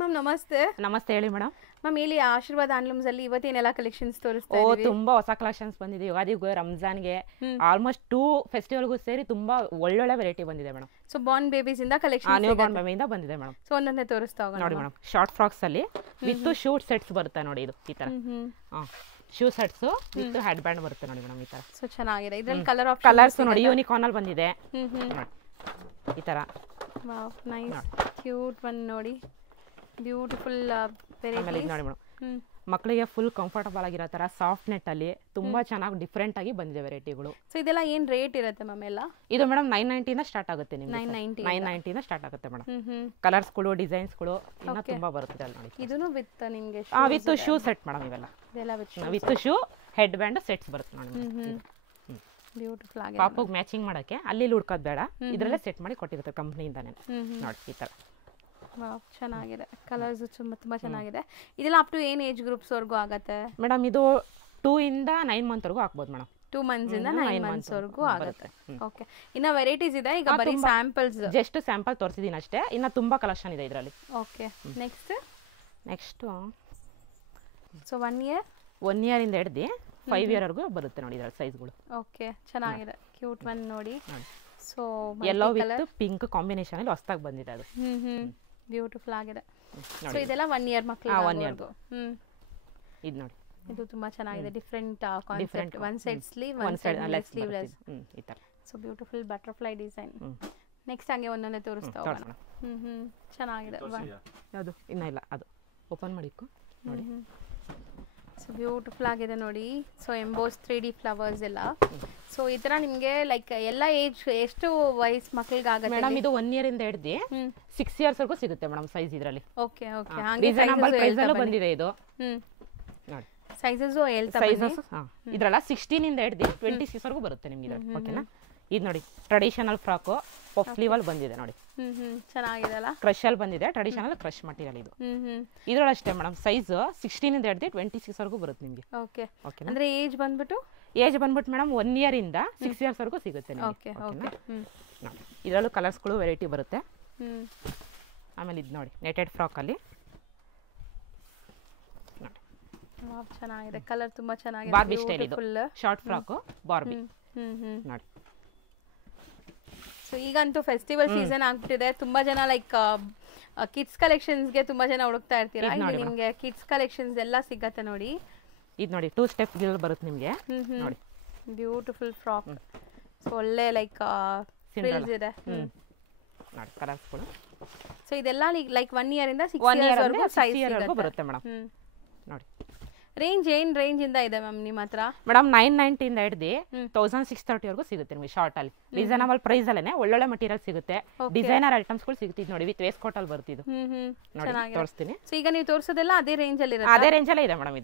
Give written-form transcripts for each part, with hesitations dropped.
Ma'am ನಮಸ್ತೆ. ನಮಸ್ತೆ ಹೇಳಿ ಮೇಡಮ್. ಮ್ಯಾಮ್ ಇಲ್ಲಿ ಆಶೀರ್ವಾದ್ ಹ್ಯಾಂಡ್ಲೂಮ್ಸ್ ಅಲ್ಲಿ ಇವತ್ತೇನೆಲ್ಲ ಕಲೆಕ್ಷನ್ಸ್ ತೋರಿಸ್ತಾ ಇದ್ದೀವಿ? ತುಂಬಾ ಹೊಸ ಕಲೆಕ್ಷನ್ಸ್ ಬಂದಿದೆ. ಯುಗಾದಿಗೆ, ರಂಜಾನ್ಗೆ, ಆಲ್ಮೋಸ್ಟ್ 2 ಫೆಸ್ಟಿವಲ್ಗೂ ಸೇರಿ ತುಂಬಾ ಒಳ್ಳೊಳ್ಳೆ ವೆರೈಟಿ ಬಂದಿದೆ ಮೇಡಮ್. ಸೊ ಬಾರ್ನ್ ಬೇಬೀಸ್ ಇಂದ ಕಲೆಕ್ಷನ್, ನ್ಯೂ ಬಾರ್ನ್ ಬೇಬಿಯಿಂದ ಬಂದಿದೆ ಮೇಡಮ್. ಸೊ ಒಂದೊಂದೇ ತೋರಿಸ್ತಾ ಹೋಗೋಣ ನೋಡಿ ಮೇಡಮ್. ಶಾರ್ಟ್ ಫ್ರಾಕ್ಸ್ ಅಲ್ಲಿ ವಿತ್ ಶೂಟ್ ಸೆಟ್ಸ್ ಬರುತ್ತೆ ನೋಡಿ. ಇದು ಈ ತರ shoe sets with head band ಬರುತ್ತೆ ನೋಡಿ ಮೇಡಮ್. ಈ ತರ ಸೊ ಚೆನ್ನಾಗಿದೆ. ಇದ್ರಲ್ಲಿ ಕಲರ್ಸ್ ನೋಡಿ ಯೂನಿಕಾರ್ನ್ ಅಲ್ಲಿ ಬಂದಿದೆ ಈ ತರ. ವಾವ್, ನೈಸ್, ಕ್ಯೂಟ್ ಒನ್ ನೋಡಿ, ಬ್ಯೂಟಿಫುಲ್ ವೆರೈಟಿ ನೋಡಿ ಮೇಡಮ್. ಮಕ್ಕಳಿಗೆ ಫುಲ್ ಕಂಫರ್ಟಬಲ್ ಆಗಿರೋ ತರ ಸಾಫ್ಟ್ ನೆಟ್ ಅಲ್ಲಿ ತುಂಬಾ ಚೆನ್ನಾಗಿ ಡಿಫ್ರೆಂಟ್ ಆಗಿ ಬಂದಿದೆ ವೆರೈಟಿಗಳು. ಸೊ ಇದೆಲ್ಲ ಏನ್ ರೇಟ್ ಇರುತ್ತೆ ಮ್ಯಾಮ್? ಎಲ್ಲ ಇದು ಮೇಡಮ್ 990 ಇಂದ ಸ್ಟಾರ್ಟ್ ಆಗುತ್ತೆ ನಿಮಗೆ. 990 ಇಂದ ಸ್ಟಾರ್ಟ್ ಆಗುತ್ತೆ ಮೇಡಮ್. ಕಲರ್ಸ್ ಗಳು, ಡಿಸೈನ್ಸ್ ಗಳು ಇನ್ನ ತುಂಬಾ ಬರುತ್ತೆ ಅಲ್ಲಿ ನೋಡಿ. ಇದನ್ನು ವಿತ್ ನಿಮಗೆ ವಿತ್ ಶೂ ಸೆಟ್ ಮೇಡಮ್. ಇವೆಲ್ಲ with shoe head band sets ಬರುತ್ತೆ ನೋಡಿ. ಬ್ಯೂಟಿಫುಲ್ ಆಗಿ ಪಾಪುಗೆ ಮ್ಯಾಚಿಂಗ್ ಮಾಡಕ್ಕೆ ಅಲ್ಲಿ ಹುಡ್ಕೋದು ಬೇಡ, ಇದರಲ್ಲೇ ಸೆಟ್ ಮಾಡಿ ಕೊಟ್ಟಿರುತ್ತೆ ಕಂಪ್ನಿಯಿಂದಾನೆ ನೋಡಿ. ಈ ತರ ಚೆನ್ನಾಗಿದೆ. ಕಲರ್ಸ್ ತುಂಬಾ ಚೆನ್ನಾಗಿದೆ. ಇದೆಲ್ಲ ಅಪ್ ಟು ಏನ್ ಏಜ್ ಗ್ರೂಪ್ಸ್ ವರ್ಗೂ ಆಗುತ್ತೆ ಮೇಡಮ್? ಇದು 2 ಇಂದ 9 ಮಂತ್ ವರೆಗೂ ಹಾಕ್ಬೋದು ಮೇಡಮ್. 2 ಮಂತ್ಸ್ ಇಂದ 9 ಮಂತ್ಸ್ ವರೆಗೂ ಆಗುತ್ತೆ. ಓಕೆ. ಇನ್ನ ವೆರೈಟೀಸ್ ಇದೆ? ಈಗ ಬರೀ ಸ್ಯಾಂಪಲ್ಸ್, ಜಸ್ಟ್ ಸ್ಯಾಂಪಲ್ ತೋರಿಸಿದೀನಿ ಅಷ್ಟೇ. ಇನ್ನ ತುಂಬಾ ಕಲೆಕ್ಷನ್ ಇದೆ ಇದರಲ್ಲಿ. ಓಕೆ. ನೆಕ್ಸ್ಟ್ ಸೊ 1 ಇಯರ್ ಇಂದ ಹಿಡಿದು 5 ಇಯರ್ ವರೆಗೂ ಬರುತ್ತೆ ನೋಡಿ ಇದರಲ್ಲಿ ಸೈಜ್ಗಳು. ಓಕೆ, ಚೆನ್ನಾಗಿದೆ. ಕ್ಯೂಟ್ ಒನ್ ನೋಡಿ. So yellow with pink combination ಅಲ್ಲಿ ಹೊಸದಾಗಿ ಬಂದಿದೆ ಅದು. ಬ್ಯೂಟಿಫುಲ್ ಆಗಿದೆ. ಸೊ ಇದೆಲ್ಲ 1 ಇಯರ್ ಮಕ್ಕಳಿಗೆ. 1 ಇಯರ್. ಇದು ನೋಡಿ, ಇದು ತುಂಬಾ ಚೆನ್ನಾಗಿದೆ. Different concept. One side sleeve, one side sleeveless. ಈ ತರ. So beautiful butterfly design. Next ಹಂಗೆ ಒಂದೊಂದೇ ತೋರಿಸ್ತಾ ಹೋಗೋಣ. ಚೆನ್ನಾಗಿದೆ. ಅದು ಇನ್ನ ಇಲ್ಲ, ಅದು ಓಪನ್ ಮಾಡಿಕೊ ನೋಡಿ. ಸೊ ಬ್ಯೂಟಿಫುಲ್ ಆಗಿದೆ ನೋಡಿ. ಸೊ ಎಂಬೋಸ್ 3D ಫ್ಲವರ್ಸ್ ಎಲ್ಲ. ಸೊ ಈ ತರ ನಿಮಗೆ ಲೈಕ್ ಎಲ್ಲ ಏಜ್, ಎಷ್ಟು ವಯಸ್ಸು ಮಕ್ಕಳಿಗೆ ಆಗುತ್ತೆ ಮೇಡಮ್? ಇದು 1 ಇಯರ್ ಇಂದ ಹಿಡಿದು 6 ಇಯರ್ಸ್ ವರೆಗೂ ಸಿಗುತ್ತೆ ಮೇಡಮ್ ಸೈಜ್ ಇದರಲ್ಲಿ. Okay okay. ಹಾಗೆ ರೀಸನಬಲ್ ಪ್ರೈಸ್ ಅಲ್ಲಿ ಬಂದಿದೆ ಇದು ನೋಡಿ. ಸೈಜಸ್ ಹೇಳ್ತಾ ಸೈಜಸ್ ಇದರಲ್ಲ 16 ಇಂದ ಹಿಡಿದು 26 ವರೆಗೂ ಬರುತ್ತೆ ನಿಮಗೆ ಇದು. ಓಕೆನಾ? ಇದು ನೋಡಿ ಟ್ರೆಡಿಷನಲ್ ಫ್ರಾಕ್ ಪಫ್ ಸ್ಲೀವ್ ಅಲ್ಲಿ ಬಂದಿದೆ ನೋಡಿ. ಚೆನ್ನಾಗಿದೆ ಅಲ್ಲ? ಕ್ರಶ್ ಅಲ್ಲಿ ಬಂದಿದೆ. ಟ್ರೆಡಿಷನಲ್ ಕ್ರಶ್ ಮಟೀರಿಯಲ್ ಇದು. ಇದ್ರೊಳಗೆ ಅಷ್ಟೇ ಮೇಡಮ್. ಸೈಜ್ 16 ಇಂದ ಹಿಡಿದು 26 ವರೆಗೂ ಬರುತ್ತೆ ನಿಮಗೆ. ಓಕೆ. ಅಂದ್ರೆ ಏಜ್ ಬಂದ್ಬಿಟ್ಟು ಮೇಡಮ್ 1 ಇಯರ್ ಇಂದ 6 ಇಯರ್ಸ್ ವರೆಗೂ ಸಿಗುತ್ತೆ ನಿಮಗೆ. Okay okay. ಇದರಲ್ಲೂ ಕಲರ್ಸ್ಗಳು ವೆರೈಟಿ ಬರುತ್ತೆ. ಆಮೇಲೆ ಇದು ನೋಡಿ ನೆಟೆಡ್ ಫ್ರಾಕ್ ಅಲ್ಲಿ ಚೆನ್ನಾಗಿದೆ. ಕಲರ್ ತುಂಬಾ ಚೆನ್ನಾಗಿದೆ. ಬಾರ್ಬಿ ಸ್ಟೈಲ್ ಇದು. ಶಾರ್ಟ್ ಫ್ರಾಕ್ ಬಾರ್ಬಿ ನೋಡಿ. ಸೊ ಈಗಂತೂ ಫೆಸ್ಟಿವಲ್ ಸೀಸನ್ ಆಗ್ಬಿಟ್ಟಿದೆ. ತುಂಬಾ ಜನ ಲೈಕ್ ಕಿಡ್ಸ್ ಕಲೆಕ್ಷನ್ಸ್ ಗೆ ತುಂಬಾ ಜನ ಹುಡುಕ್ತಾ ಇರ್ತೀರಾ. ಇಲ್ಲಿ ನಿಮಗೆ ಕಿಡ್ಸ್ ಕಲೆಕ್ಷನ್ಸ್ ಎಲ್ಲ ಸಿಗತ್ತೆ ನೋಡಿ. ಇದು ನೋಡಿ 2 ಸ್ಟೆಪ್ ಗಿಲ್ ಬರುತ್ತೆ ನಿಮಗೆ ನೋಡಿ. Beautiful frock. ಸೊ ಒಳ್ಳೆ ಲೈಕ್ ಫ್ರಿಲ್ಸ್ ಇದೆ ನೋಡಿ. ಕಲರ್ಸ್ ಕೂಡ. ಸೊ ಇದೆಲ್ಲ ಲೈಕ್ 1 ಇಯರ್ ಇಂದ 6 ಇಯರ್ಸ್ ವರೆಗೂ ಸೈಜ್ ಬರುತ್ತೆ ಮೇಡಮ್. ನೋಡಿ ರೇಂಜ್ ರೇಂಜ್ ಇಂದ ಇದೆ ಮ್ಯಾಮ್ ನಿಮ್ಮ ಹತ್ರ? ಮೇಡಮ್ 990 ಇಂದ ಹಿಡಿದು 1630 ವರೆಗೂ ಸಿಗುತ್ತೆ ನಿಮಗೆ ಶಾರ್ಟ್ ಅಲ್ಲಿ. ರೀಸನಬಲ್ ಪ್ರೈಸ್ ಅಲ್ಲೇನೆ ಒಳ್ಳೊಳ್ಳೆ ಮಟೀರಿಯಲ್ ಸಿಗುತ್ತೆ. ಡಿಸೈನರ್ ಐಟಮ್ಸ್ ಗಳು ಸಿಗುತ್ತೆ ನೋಡಿ. ವಿತ್ ವೇಸ್ಟ್ ಕೋಟ್ ಅಲ್ಲಿ ಬರ್ತಿದ್ದು ನೋಡಿ, ತೋರಿಸ್ತೀನಿ. ಸೊ ಈಗ ನೀವು ತೋರಿಸೋದೆಲ್ಲ ಅದೇ ರೇಂಜ್ ಅಲ್ಲಿ ಇರುತ್ತೆ? ಅದೇ ರೇಂಜ್ ಅಲ್ಲೇ ಇದೆ ಮೇಡಮ್.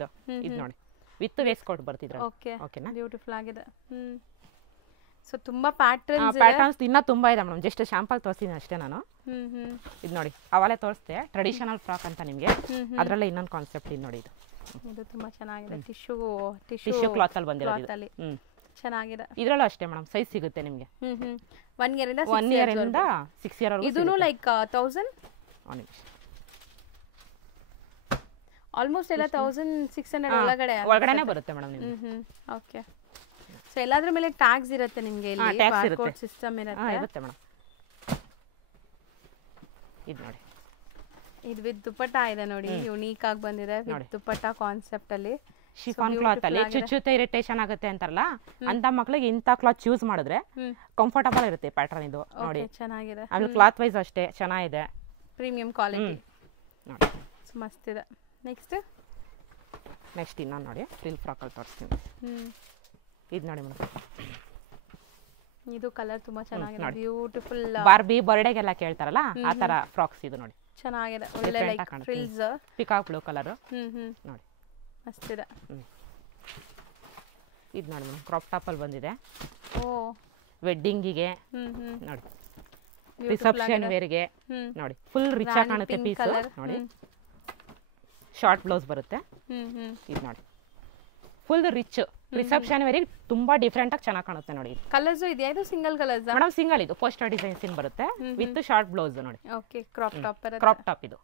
ಇದು ನೋಡಿ ವಿತ್ ವೇಸ್ಟ್ ಕೋಟ್ ಬರ್ತಿದ್ರೆ. ಓಕೆನಾ? ಬ್ಯೂಟಿಫುಲ್ ಆಗಿದೆ. ಸೊ ತುಂಬಾ ಪ್ಯಾಟರ್ನ್ಸ್ ಇನ್ನ ತುಂಬಾ ಇದೆ ಮೇಡಮ್. ಜಸ್ಟ್ ಶಾಂಪಲ್ ತೋರಿಸ್ತೀನಿ ಅಷ್ಟೇ ನಾನು. ಇದು ನೋಡಿ ಅವಾಗಲೇ ತೋರಿಸ್ತೆ ಟ್ರೆಡಿಷನಲ್ ಫ್ರಾಕ್ ಅಂತ ನಿಮಗೆ. ಅದರಲ್ಲೇ ಇನ್ನೊಂದು ಕಾನ್ಸೆಪ್ಟ್ ಇದು ನೋಡಿ. ಇದು ತುಂಬಾ ಚೆನ್ನಾಗಿದೆ. ಟಿಶ್ಯೂ ಕ್ಲಾತ್ ಅಲ್ಲಿ ಬಂದಿರೋದು. ಚೆನ್ನಾಗಿದೆ. ಇದರಲ್ಲೂ ಅಷ್ಟೇ ಮೇಡಮ್ ಸೈಜ್ ಸಿಗುತ್ತೆ ನಿಮಗೆ. 1 ಇಯರ್ ಇಂದ 6 ಇಯರ್ ವರೆಗೂ. ಇದೂನು ಲೈಕ್ 1000 ಆಲ್ಮೋಸ್ಟ್ ಎಲ್ಲ 1600 ಒಳಗಡೆನೆ ಬರುತ್ತೆ ಮೇಡಮ್ ನಿಮಗೆ. ಓಕೆ. ಸೊ ಎಲ್ಲಾದ್ರ ಮೇಲೆ ಟ್ಯಾಗ್ಸ್ ಇರುತ್ತೆ ನಿಮಗೆ. ಇಲ್ಲಿ ಬಾರ್ಕೋಡ್ ಸಿಸ್ಟಮ್ ಇರುತ್ತೆ ಮೇಡಮ್. ಇದು ನೋಡಿ. ಇದು ವಿತ್ ದುಪಟ್ಟಾ ಇದೆ ನೋಡಿ. ಯುನೀಕ್ ಆಗಿ ಬಂದಿದೆ ವಿತ್ ದುಪಟ್ಟಾ ಕಾನ್ಸೆಪ್ಟ್ ಅಲ್ಲಿ. ಶಿಫಾನ್ ಕ್ಲಾತ್ ಅಲ್ಲಿ ಚುಚ್ಚುತ್ತೆ ಇರಿಟೇಷನ್ ಆಗುತ್ತೆ ಅಂತಾರಲ್ಲ, ಅಂತ ಮಕ್ಕಳಿಗೆ ಇಂಥ ಕ್ಲಾತ್ ಚೂಸ್ ಮಾಡಿದ್ರೆ ಕಂಫರ್ಟಬಲ್ ಇರುತ್ತೆ ಪ್ಯಾಟರ್ನ್ ಇದು ನೋಡಿ. ಚೆನ್ನಾಗಿದೆ. ಆಮೇಲೆ ಕ್ಲಾತ್ ವೈಸ್ ಅಷ್ಟೇ ಚೆನ್ನಾಗಿದೆ. ಪ್ರೀಮಿಯಂ ಕ್ವಾಲಿಟಿ ನೋಡಿ. ಮಸ್ತ್ ಇದೆ. ನೆಕ್ಸ್ಟ್ ಇನ್ನೊಂದು ನೋಡಿ ಫ್ರಿಲ್ ಫ್ರಾಕ್ ಅಲ್ಲಿ ತೋರಿಸ್ತೀನಿ. ಇದು ನೋಡಿ ಮೇಡಮ್. ಇದು ಕಲರ್ ತುಂಬಾ ಚೆನ್ನಾಗಿದೆ. ಬ್ಯೂಟಿಫುಲ್ ಬಾರ್ಬಿ ಬರ್ಡೇಗೆಲ್ಲ ಕೇಳ್ತಾರಲ್ಲ ಆ ತರ ಫ್ರಾಕ್ಸ್ ಇದು ನೋಡಿ. ಚೆನ್ನಾಗಿದೆ. ಒಳ್ಳೆ like frills peacock blue colour ನೋಡಿ. ಮಸ್ತ್ ಇದೆ. ಇದು ನೋಡಿ ಮೇಡಮ್ ಕ್ರಾಪ್ ಟಾಪ್ ಅಲ್ಲಿ ಬಂದಿದೆ. ಓ ವೆಡ್ಡಿಂಗಿಗೆ ನೋಡಿ. ರಿಸೆಪ್ಷನ್ ವೇರ್ಗೆ ನೋಡಿ. ಫುಲ್ ರಿಚ್ ಆಗಿ ಕಾಣುತ್ತೆ ಪೀಸ್ ನೋಡಿ. ಶಾರ್ಟ್ ಬ್ಲೌಸ್ ಬರುತ್ತೆ. ಇದು ನೋಡಿ ಫುಲ್ ರಿಚ್ ರಿಸೆಪ್ಷನ್ ವೇರಿಗೆ ತುಂಬಾ ಡಿಫ್ರೆಂಟ್ ಆಗಿ ಚೆನ್ನಾಗಿ ಕಾಣುತ್ತೆ ನೋಡಿ. ಕಲರ್ಸ್ ಇದೆಯಾ? ಇದು ಸಿಂಗಲ್ ಕಲರ್ಸ್ ಮೇಡಮ್ ಸಿಂಗಲ್ ಇದು ಪೋಸ್ಟರ್ ಡಿಸೈನ್ಸ್ ಇನ್ ಬರುತ್ತೆ ವಿತ್ ಶಾರ್ಟ್ ಬ್ಲೌಸ್ ನೋಡಿ. ಓಕೆ ಕ್ರಾಪ್ ಟಾಪ್ ಬರುತ್ತೆ. ಕ್ರಾಪ್ ಟಾಪ್ ಇದು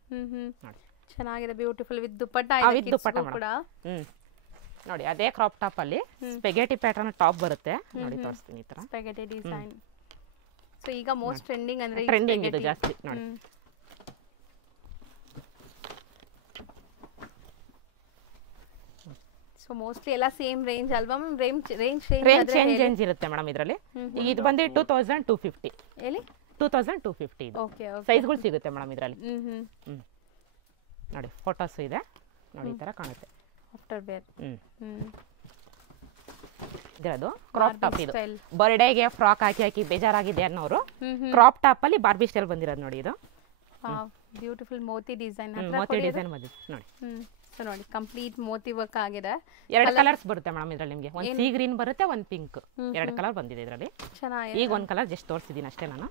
ನೋಡಿ ಚೆನ್ನಾಗಿದೆ ಬ್ಯೂಟಿಫುಲ್ ವಿತ್ ದುಪ್ಪಟ್ಟ ವಿತ್ ದುಪ್ಪಟ್ಟ ಕೂಡ ನೋಡಿ. ಅದೇ ಕ್ರಾಪ್ ಟಾಪ್ ಅಲ್ಲಿ ಸ್ಪೆಗೆಟಿ ಪ್ಯಾಟರ್ನ್ ಟಾಪ್ ಬರುತ್ತೆ ನೋಡಿ, ತೋರಿಸ್ತೀನಿ ಈ ತರ ಸ್ಪೆಗೆಟಿ ಡಿಸೈನ್. ಸೊ ಈಗ ಮೋಸ್ಟ್ ಟ್ರೆಂಡಿಂಗ್ ಅಂದ್ರೆ ಟ್ರೆಂಡಿಂಗ್ ಇದು ಜಾಸ್ತಿ ನೋಡಿ. ಸೊ ಮೋಸ್ಟ್ಲಿ ಎಲ್ಲ ಸೇಮ್ ರೇಂಜ್ ಅಲ್ವಾ ಮ್ಯಾಮ್? ರೇಂಜ್ ಚೇಂಜ್ ಇರುತ್ತೆ ಮೇಡಮ್ ಇದರಲ್ಲಿ. ಇದು ಬಂದು 2250 ಎಲ್ಲಿ 2250 ಇದು. ಓಕೆ ಸೈಜ್ಗಳು ಸಿಗುತ್ತೆ ಮೇಡಮ್ ಇದರಲ್ಲಿ. ನೋಡಿ ಫೋಟೋಸ್ ಇದೆ ನೋಡಿ, ಈ ತರ ಕಾಣುತ್ತೆ ಆಫ್ಟರ್ ವೇರ್. ಇದರದು ಕ್ರಾಪ್ ಟಾಪ್. ಇದು ಬರ್ಡೇಗೆ ಫ್ರಾಕ್ ಹಾಕಿ ಹಾಕಿ ಬೇಜಾರಾಗಿದೆ ಅನ್ನೋರು ಕ್ರಾಪ್ ಟಾಪ್ ಅಲ್ಲಿ ಬಾರ್ಬಿ ಸ್ಟೈಲ್ ಬಂದಿರೋದು ನೋಡಿ. ಇದು ಬ್ಯೂಟಿಫುಲ್ ಮೋತಿ ಡಿಸೈನ್ ಮೋತಿ ಡಿಸೈನ್ ಬಂದಿದೆ ನೋಡಿ. ಸೊ ನೋಡಿ ಕಂಪ್ಲೀಟ್ ಮೋತಿ ವರ್ಕ್ ಆಗಿದೆ. 2 ಕಲರ್ಸ್ ಬರುತ್ತೆ ಮೇಡಮ್ ಇದರಲ್ಲಿ ನಿಮಗೆ. ಒಂದು ಸೀ ಗ್ರೀನ್ ಬರುತ್ತೆ, ಒಂದು ಪಿಂಕ್. 2 ಕಲರ್ ಬಂದಿದೆ ಇದರಲ್ಲಿ. ಚೆನ್ನಾಗಿದೆ. ಈಗ ಒಂದು ಕಲರ್ ಜಸ್ಟ್ ತೋರಿಸಿದ್ದೀನಿ ಅಷ್ಟೇ ನಾನು.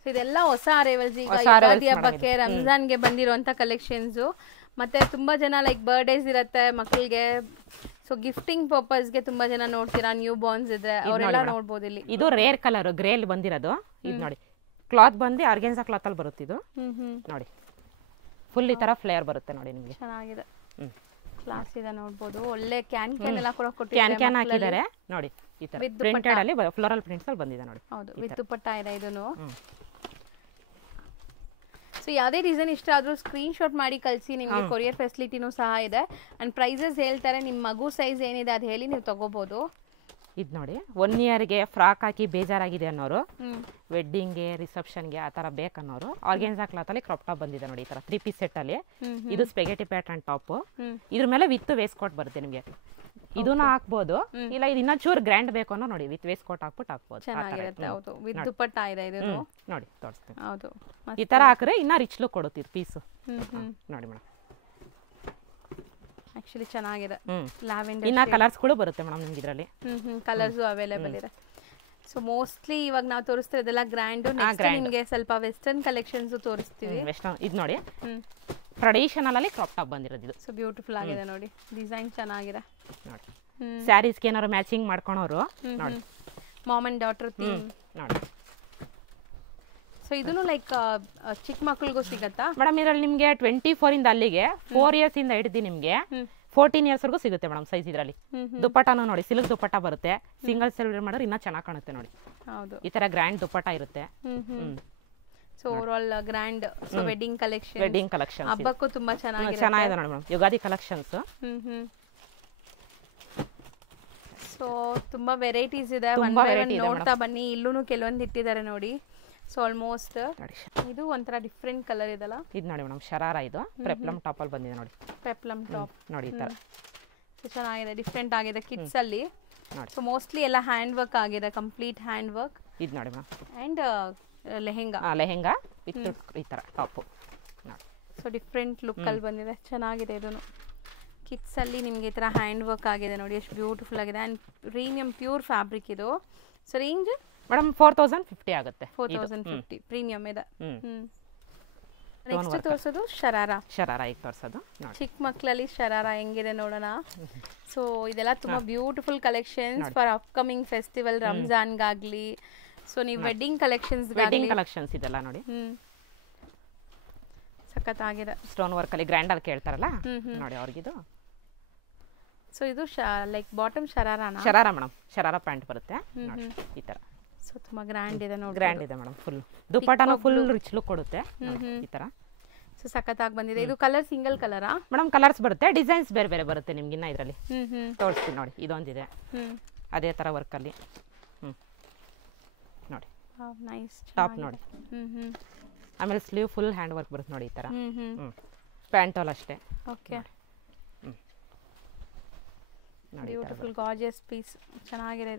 ಸೊ ಇದೆಲ್ಲ ಹೊಸ ಅರೈವಲ್ಸ್ ಈಗ ಯುಗಾದಿ ಹಬ್ಬಕ್ಕೆ ರಂಜಾನ್ಗೆ ಬಂದಿರುವಂತ ಕಲೆಕ್ಷನ್ಸ್. ಮತ್ತೆ ತುಂಬಾ ಜನ ಲೈಕ್ ಬರ್ಡೇಸ್ ಇರುತ್ತೆ ಮಕ್ಕಳಿಗೆ, ಸೊ ಗಿಫ್ಟಿಂಗ್ ಪರ್ಪಸ್ಗೆ ತುಂಬಾ ಜನ ನೋಡ್ತೀರಾ. ನ್ಯೂ ಬಾರ್ನ್ಸ್ ಇದ್ರೆ ಅವರೆಲ್ಲ ನೋಡ್ಬೋದು ಇಲ್ಲಿ. ಇದು ರೇರ್ ಕಲರ್ ಗ್ರೇಲ್ ಬಂದಿರೋದು ಇದು ನೋಡಿ. ಕ್ಲಾತ್ ಬಂದು ಆರ್ಗೆನ್ಸಾ ಕ್ಲಾತ್ ಅಲ್ಲಿ ಬರುತ್ತೆ ಇದು ನೋಡಿ. ಫುಲ್ ಈ ತರ ಫ್ಲೇಯರ್ ಬರುತ್ತೆ ನೋಡಿ ನಿಮಗೆ. ಚೆನ್ನಾಗಿದೆ, ಕ್ಲಾಸ್ ಇದೆ ನೋಡ್ಬೋದು. ಒಳ್ಳೆ ಕ್ಯಾನ್ ಎಲ್ಲ ಕೂಡ ಕ್ಯಾನ್ ಹಾಕಿದ್ದಾರೆ ನೋಡಿ. ಈ ತರ ಪ್ರಿಂಟೆಡ್ ಅಲ್ಲಿ ಫ್ಲೋರಲ್ ಪ್ರಿಂಟ್ಸ್ ಅಲ್ಲಿ ಬಂದಿದೆ ನೋಡಿ. ಹೌದು, ವಿತ್ ದುಪ್ಪಟ್ಟ ಇದೆ ಇದನ್ನು. ಸೊ ಯಾವುದೇ ಡಿಸೈನ್ ಇಷ್ಟ ಆದ್ರೂ ಸ್ಕ್ರೀನ್ ಶಾಟ್ ಮಾಡಿ ಕಳಿಸಿ, ನಿಮಗೆ ಕೊರಿಯರ್ ಫೆಸಿಲಿಟಿನೂ ಸಹ ಇದೆ. ಅಂಡ್ ಪ್ರೈಸಸ್ ಹೇಳ್ತಾರೆ, ನಿಮ್ಮ ಮಗು ಸೈಜ್ ಏನಿದೆ ಅದು ಹೇಳಿ ನೀವು ತಗೋಬಹುದು. ಇದು ನೋಡಿ 1 ಇಯರ್ಗೆ ಫ್ರಾಕ್ ಹಾಕಿ ಬೇಜಾರಾಗಿದೆ ಅನ್ನೋರು, ವೆಡ್ಡಿಂಗ್ಗೆ ರಿಸೆಪ್ಷನ್ಗೆ ಆ ಥರ ಬೇಕನ್ನೋರು ಆರ್ಗೆನ್ಸಾ ಕ್ಲಾತಲ್ಲಿ ಕ್ರಾಪ್ ಟಾಪ್ ಬಂದಿದೆ ನೋಡಿ. ಈ ಥರ 3 ಪೀಸ್ ಸೆಟ್ಟಲ್ಲಿ. ಇದು ಸ್ಪೆಗೆಟಿ ಪ್ಯಾಟರ್ನ್ ಟಾಪ್. ಇದ್ರ ಮೇಲೆ ವಿತ್ ವೇಸ್ಟ್ ಕೋಟ್ ಬರುತ್ತೆ ನಿಮಗೆ. ಇದನ್ನ ಹಾಕ್ಬೋದು, ಇಲ್ಲ ಇದು ಇನ್ನೂ ಚೂರು ಗ್ರ್ಯಾಂಡ್ ಬೇಕು ಅನ್ನೋ ನೋಡಿ ವಿತ್ ವೇಸ್ಟ್ ಕೋಟ್ ಹಾಕ್ಬೋದು. ಚೆನ್ನಾಗಿರುತ್ತೆ. ಹೌದು, ವಿತ್ ದುಪ್ಪಟ್ಟ ಇದೆ ಇದು ನೋಡಿ, ತೋರಿಸ್ತೀನಿ. ಹೌದು, ಈ ತರ ಹಾಕಿದ್ರೆ ಇನ್ನೂ ರಿಚ್ಲು ಕೊಡುತ್ತೆ ಪೀಸ್ ನೋಡಿ ಮೇಡಮ್. ಆಕ್ಚುಲಿ ಚೆನ್ನಾಗಿದೆ. ಲ್ಯಾವೆಂಡರ್ ಇನ್ನ ಕಲರ್ಸ್ ಕೂಡ ಬರುತ್ತೆ ಮೇಡಮ್ ನಿಮ್ಗೆ ಇದರಲ್ಲಿ. ಕಲರ್ಸ್ ಅವೈಲೇಬಲ್ ಇದೆ. ಸೊ ಮೋಸ್ಟ್ಲಿ ಇವಾಗ ನಾವು ತೋರಿಸ್ತಿರೋದೆಲ್ಲ ಗ್ರ್ಯಾಂಡ್. ನೆಕ್ಸ್ಟ್ ನಿಮಗೆ ಸ್ವಲ್ಪ ವೆಸ್ಟರ್ನ್ ಕಲೆಕ್ಷನ್ಸ್ ತೋರಿಸ್ತೀವಿ. ವೆಸ್ಟರ್ನ್ ಇದು ನೋಡಿ, ಟ್ರೆಡಿಷನಲ್ ಅಲ್ಲಿ ಕ್ರಾಪ್ ಟಾಪ್ ಬಂದಿರೋದು ಇದು. ಸೊ ಬ್ಯೂಟಿಫುಲ್ ಆಗಿದೆ ನೋಡಿ, ಡಿಸೈನ್ ಚೆನ್ನಾಗಿದೆ ನೋಡಿ. ಸ್ಯಾರೀಸ್ಗೆ ಏನಾದ್ರು ಮ್ಯಾಚಿಂಗ್ ಮಾಡ್ಕೊಳೋರು ನೋಡಿ, ಮಾಮ್ ಅಂಡ್ ಡಾಟರ್ ಥೀಮ್ ನೋಡಿ. ಸೊ ಇದನ್ನು ಲೈಕ್ ಚಿಕ್ಕ ಮಕ್ಕಳಿಗೂ ಸಿಗತ್ತಾ ಮೇಡಮ್? ಇದರಲ್ಲಿ ನಿಮಗೆ 24 ಇಂದ ಅಲ್ಲಿಗೆ 4 ಇಯರ್ಸ್ ಇಂದ ಹಿಡಿದು ನಿಮಗೆ 14 ಇಯರ್ಸ್ ವರೆಗೂ ಸಿಗುತ್ತೆ ಮೇಡಮ್ ಸೈಜ್ ಇದರಲ್ಲಿ. ದುಪ್ಪಟ್ಟನು ನೋಡಿ, ಸಿಲ್ಕ್ ದುಪ್ಪಟ್ಟ ಬರುತ್ತೆ. ಸಿಂಗಲ್ ಸೆಲ್ವರ್ ಮಾಡಿದ್ರೆ ಇನ್ನೂ ಚೆನ್ನಾಗಿ ಕಾಣುತ್ತೆ ನೋಡಿ. ಹೌದು, ಈ ತರ ಗ್ರ್ಯಾಂಡ್ ದುಪ್ಪಟ್ಟ ಇರುತ್ತೆ. So over all grand. So wedding collection ಹಬ್ಬಕ್ಕೂ ತುಂಬಾ ಚೆನ್ನಾಗಿದೆ ನೋಡಿ ಮೇಡಮ್. ಯುಗಾದಿ ಕಲೆಕ್ಷನ್ಸ್. ಸೊ ತುಂಬಾ ವೆರೈಟೀಸ್ ಇದೆ. ನೋಡ್ತಾ ಬನ್ನಿ. ಇಲ್ಲೂ ಕೆಲವೊಂದು ಇಟ್ಟಿದ್ದಾರೆ ನೋಡಿ. ಸೊ ಆಲ್ಮೋಸ್ಟ್ ಇದು ಒಂಥರ ಡಿಫ್ರೆಂಟ್ ಕಲರ್ ಇದಲ್ಲ. ಇದು ನೋಡಿ ಮೇಡಮ್, ಶರಾರ. ಇದು ಪೆಪ್ಲಮ್ ಟಾಪ್ ಅಲ್ಲಿ ಬಂದಿದೆ ನೋಡಿ. ಪೆಪ್ಲಮ್ ಟಾಪ್ ನೋಡಿ, ಈ ತರ ಚೆನ್ನಾಗಿದೆ, ಡಿಫ್ರೆಂಟ್ ಆಗಿದೆ ಕಿಡ್ಸ್ ಅಲ್ಲಿ. ಸೊ ಮೋಸ್ಟ್ಲಿ ಎಲ್ಲ ಹ್ಯಾಂಡ್ ವರ್ಕ್ ಆಗಿದೆ, ಕಂಪ್ಲೀಟ್ ಹ್ಯಾಂಡ್ ವರ್ಕ್. ಇದು ನೋಡಿ ಮೇಡಮ್. ಅಂಡ್ ಲೆಹೆಂಗಾ ವಿತ್ ಈ ತರ ಟಾಪ್ ನೋಡಿ. ಸೊ ಡಿಫ್ರೆಂಟ್ ಲುಕ್ ಅಲ್ಲಿ ಬಂದಿದೆ, ಚೆನ್ನಾಗಿದೆ. ಇದನ್ನು ಕಿಡ್ಸ್ ಅಲ್ಲಿ ನಿಮಗೆ ಈ ತರ ಹ್ಯಾಂಡ್ ವರ್ಕ್ ಆಗಿದೆ ನೋಡಿ, ಎಷ್ಟು ಬ್ಯೂಟಿಫುಲ್ ಆಗಿದೆ. ಅಂಡ್ ಪ್ರೀಮಿಯಂ ಪ್ಯೂರ್ ಫ್ಯಾಬ್ರಿಕ್ ಇದು. ಸೊ ರೇಂಜ್ ಮೇಡಮ್ 4050 ಆಗುತ್ತೆ. 4050 ಪ್ರೀಮಿಯಂ ಇದೆ. ನೆಕ್ಸ್ಟ್ ತೋರಿಸೋದು ಶರಾರ ಈಗ ತೋರಿಸೋದು. ಚಿಕ್ಕ ಮಕ್ಕಳಲ್ಲಿ ಶರಾರ ಹೆಂಗಿದೆ ನೋಡೋಣ. ಸೊ ಇದೆಲ್ಲ ತುಂಬಾ beautiful collections for upcoming festival, ರಂಜಾನ್ಗಾಗ್ಲಿ. ಸೊ ನೀವು ವೆಡ್ಡಿಂಗ್ ಕಲೆಕ್ಷನ್ಸ್ ಇದೆಲ್ಲ ನೋಡಿ, ಸಖತ್ತಾಗಿದೆ. ಸ್ಟೋನ್ ವರ್ಕ್ ಅಲ್ಲಿ ಗ್ರ್ಯಾಂಡ್ ಆಗಿ ಕೇಳ್ತಾರಲ್ಲ ನೋಡಿ ಅವ್ರಿಗಿದು. ಸೊ ಇದು ಲೈಕ್ ಬಾಟಮ್ ಶರಾರ ಮೇಡಮ್. ಶರಾರ ಪ್ಯಾಂಟ್ ಬರುತ್ತೆ ನೋಡಿ ಈ ತರ. ಸೊ ತುಂಬಾ ಗ್ರ್ಯಾಂಡ್ ಇದೆ ನೋಡಿ. ಗ್ರ್ಯಾಂಡ್ ಇದೆ ಮೇಡಮ್. ಫುಲ್ ದುಪ್ಪಟ್ಟನ ಫುಲ್ ರಿಚ್ ಲುಕ್ ಕೊಡುತ್ತೆ ಈ ತರ. ಸೊ ಸಖತ್ತಾಗಿ ಬಂದಿದೆ. ಇದು ಕಲರ್ ಸಿಂಗಲ್ ಕಲರಾ ಮೇಡಮ್? ಕಲರ್ಸ್ ಬರುತ್ತೆ, ಡಿಸೈನ್ಸ್ ಬೇರೆ ಬೇರೆ ಬರುತ್ತೆ ನಿಮ್ಗೆ. ಇನ್ನ ಇದರಲ್ಲಿ ತೋರಿಸ್ತೀನಿ ನೋಡಿ. ಇದೊಂದಿದೆ ಅದೇ ತರ ವರ್ಕ್ ಅಲ್ಲಿ ನೋಡಿ. ನೈಸ್ ಟಾಪ್ ನೋಡಿ. ಆಮೇಲೆ ಸ್ಲೀವ್ ಫುಲ್ ಹ್ಯಾಂಡ್ ವರ್ಕ್ ಬರುತ್ತೆ ನೋಡಿ ಈ ತರ. ಪ್ಯಾಂಟ್ ಅಲ್ಲಿ ಅಷ್ಟೇ. ಓಕೆ, ಬ್ಯೂಟಿಫುಲ್ ಗಾರ್ಜಿಯಸ್ ಪೀಸ್, ಚೆನ್ನಾಗಿದೆ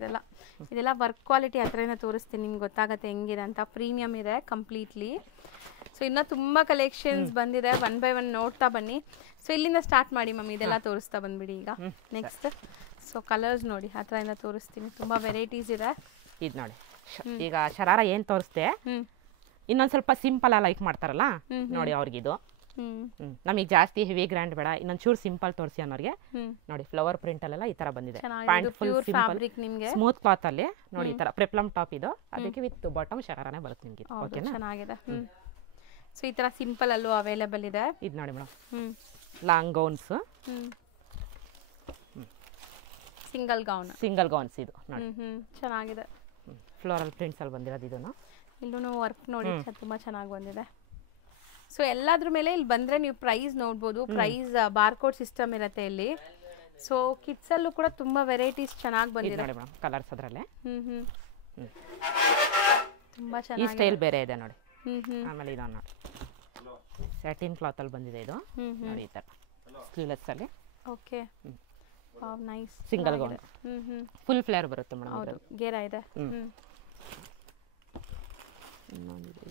ಇದೆಲ್ಲ ವರ್ಕ್ ಕ್ವಾಲಿಟಿ ಹತ್ರನೇ ತೋರಿಸ್ತೀನಿ, ನಿಮ್ಗೆ ಗೊತ್ತಾಗುತ್ತೆ ಹೆಂಗಿದೆ ಅಂತ. ಪ್ರೀಮಿಯಂ ಇದೆ ಕಂಪ್ಲೀಟ್ಲಿ. ಸೊ ಇನ್ನೂ ತುಂಬ ಕಲೆಕ್ಷನ್ಸ್ ಬಂದಿದೆ, 1 by 1 ನೋಡ್ತಾ ಬನ್ನಿ. ಸೊ ಇಲ್ಲಿಂದ ಸ್ಟಾರ್ಟ್ ಮಾಡಿ ಮಮ್ಮಿ, ಇದೆಲ್ಲ ತೋರಿಸ್ತಾ ಬಂದ್ಬಿಡಿ ಈಗ. ನೆಕ್ಸ್ಟ್ ಸೊ ಕಲರ್ಸ್ ನೋಡಿ, ಹತ್ರದಿಂದ ತೋರಿಸ್ತೀನಿ, ತುಂಬ ವೆರೈಟೀಸ್ ಇದೆ. ಇದು ನೋಡಿ, ಈಗ ಶರಾರ ಏನು ತೋರಿಸ್ದೆ, ಇನ್ನೊಂದು ಸ್ವಲ್ಪ ಸಿಂಪಲ್ ಲೈಕ್ ಮಾಡ್ತಾರಲ್ಲ ನೋಡಿ ಅವ್ರಿಗಿದು. ನಮಗೆ ಜಾಸ್ತಿ ಹೆವಿ ಗ್ರ್ಯಾಂಡ್ ಬೇಡ, ಇನ್ನೊಂಚೂರು ಸಿಂಪಲ್ ತೋರಿಸಿ ಅನ್ನೋರಿಗೆ ನೋಡಿ ಫ್ಲವರ್ ಪ್ರಿಂಟ್ ಅಲ್ಲೆಲ್ಲ ಈ ತರ ಬಂದಿದೆ. Pant full simple smooth cloth ಅಲ್ಲಿ ನೋಡಿ ಈ ತರ ಪ್ರೆಪ್ಲಮ್ ಟಾಪ್ ಇದು, ಅದಕ್ಕೆ ವಿತ್ ಬಾಟಮ್ ಶರಾರಾನೇ ಬರುತ್ತೆ ನಿಮಗೆ. ಓಕೆನಾ, ಚೆನ್ನಾಗಿದೆ. ಸೊ ಈ ತರ ಸಿಂಪಲ್ ಅಲ್ಲೂ ಅವೈಲೇಬಲ್ ಇದೆ. ಇದು ನೋಡಿ madam long gowns, single gowns ಇದು ನೋಡಿ ಚೆನ್ನಾಗಿದೆ. ಫ್ಲೋರಲ್ ಪ್ರಿಂಟ್ಸ್ ಅಲ್ಲಿ ಬಂದಿರೋದು ಇದನ್ನು. ಇಲ್ಲೂ ವರ್ಕ್ ನೋಡಿ ತುಂಬಾ ಚೆನ್ನಾಗಿ ಬಂದಿದೆ. ಸೊ ಎಲ್ಲಾದ್ರ ಮೇಲೆ ಇಲ್ಲಿ ಬಂದ್ರೆ ನೀವು ಪ್ರೈಸ್ ನೋಡ್ಬೋದು. ಪ್ರೈಸ್ ಬಾರ್ಕೋಡ್ ಸಿಸ್ಟಮ್ ಇರುತ್ತೆ ಇಲ್ಲಿ. ಸೊ ಕಿಡ್ಸ್ ಅಲ್ಲೂ ಕೂಡ ತುಂಬಾ ವೆರೈಟೀಸ್ ಚೆನ್ನಾಗಿ ಬಂದಿದೆ ನೋಡಿ ಮೇಡಮ್, ಕಲರ್ಸ್ ಅದರಲ್ಲೇ ತುಂಬಾ ಈ ಚೆನ್ನಾಗಿ. ಸ್ಟೈಲ್ ಬೇರೆ ಇದೆ ನೋಡಿ. ಆಮೇಲೆ ಇದು ನೋಡಿ ಸ್ಯಾಟಿನ್ ಕ್ಲಾತ್ ಅಲ್ಲಿ ಬಂದಿದೆ ಇದು ನೋಡಿ ಈ ತರ ಸ್ಲೀವ್ಲೆಸ್ ಅಲ್ಲಿ. Okay, wow nice. Single gown full flare ಬರುತ್ತೆ ಮೇಡಮ್. ಹೌದು, ಗೇರಾ ಇದೆ.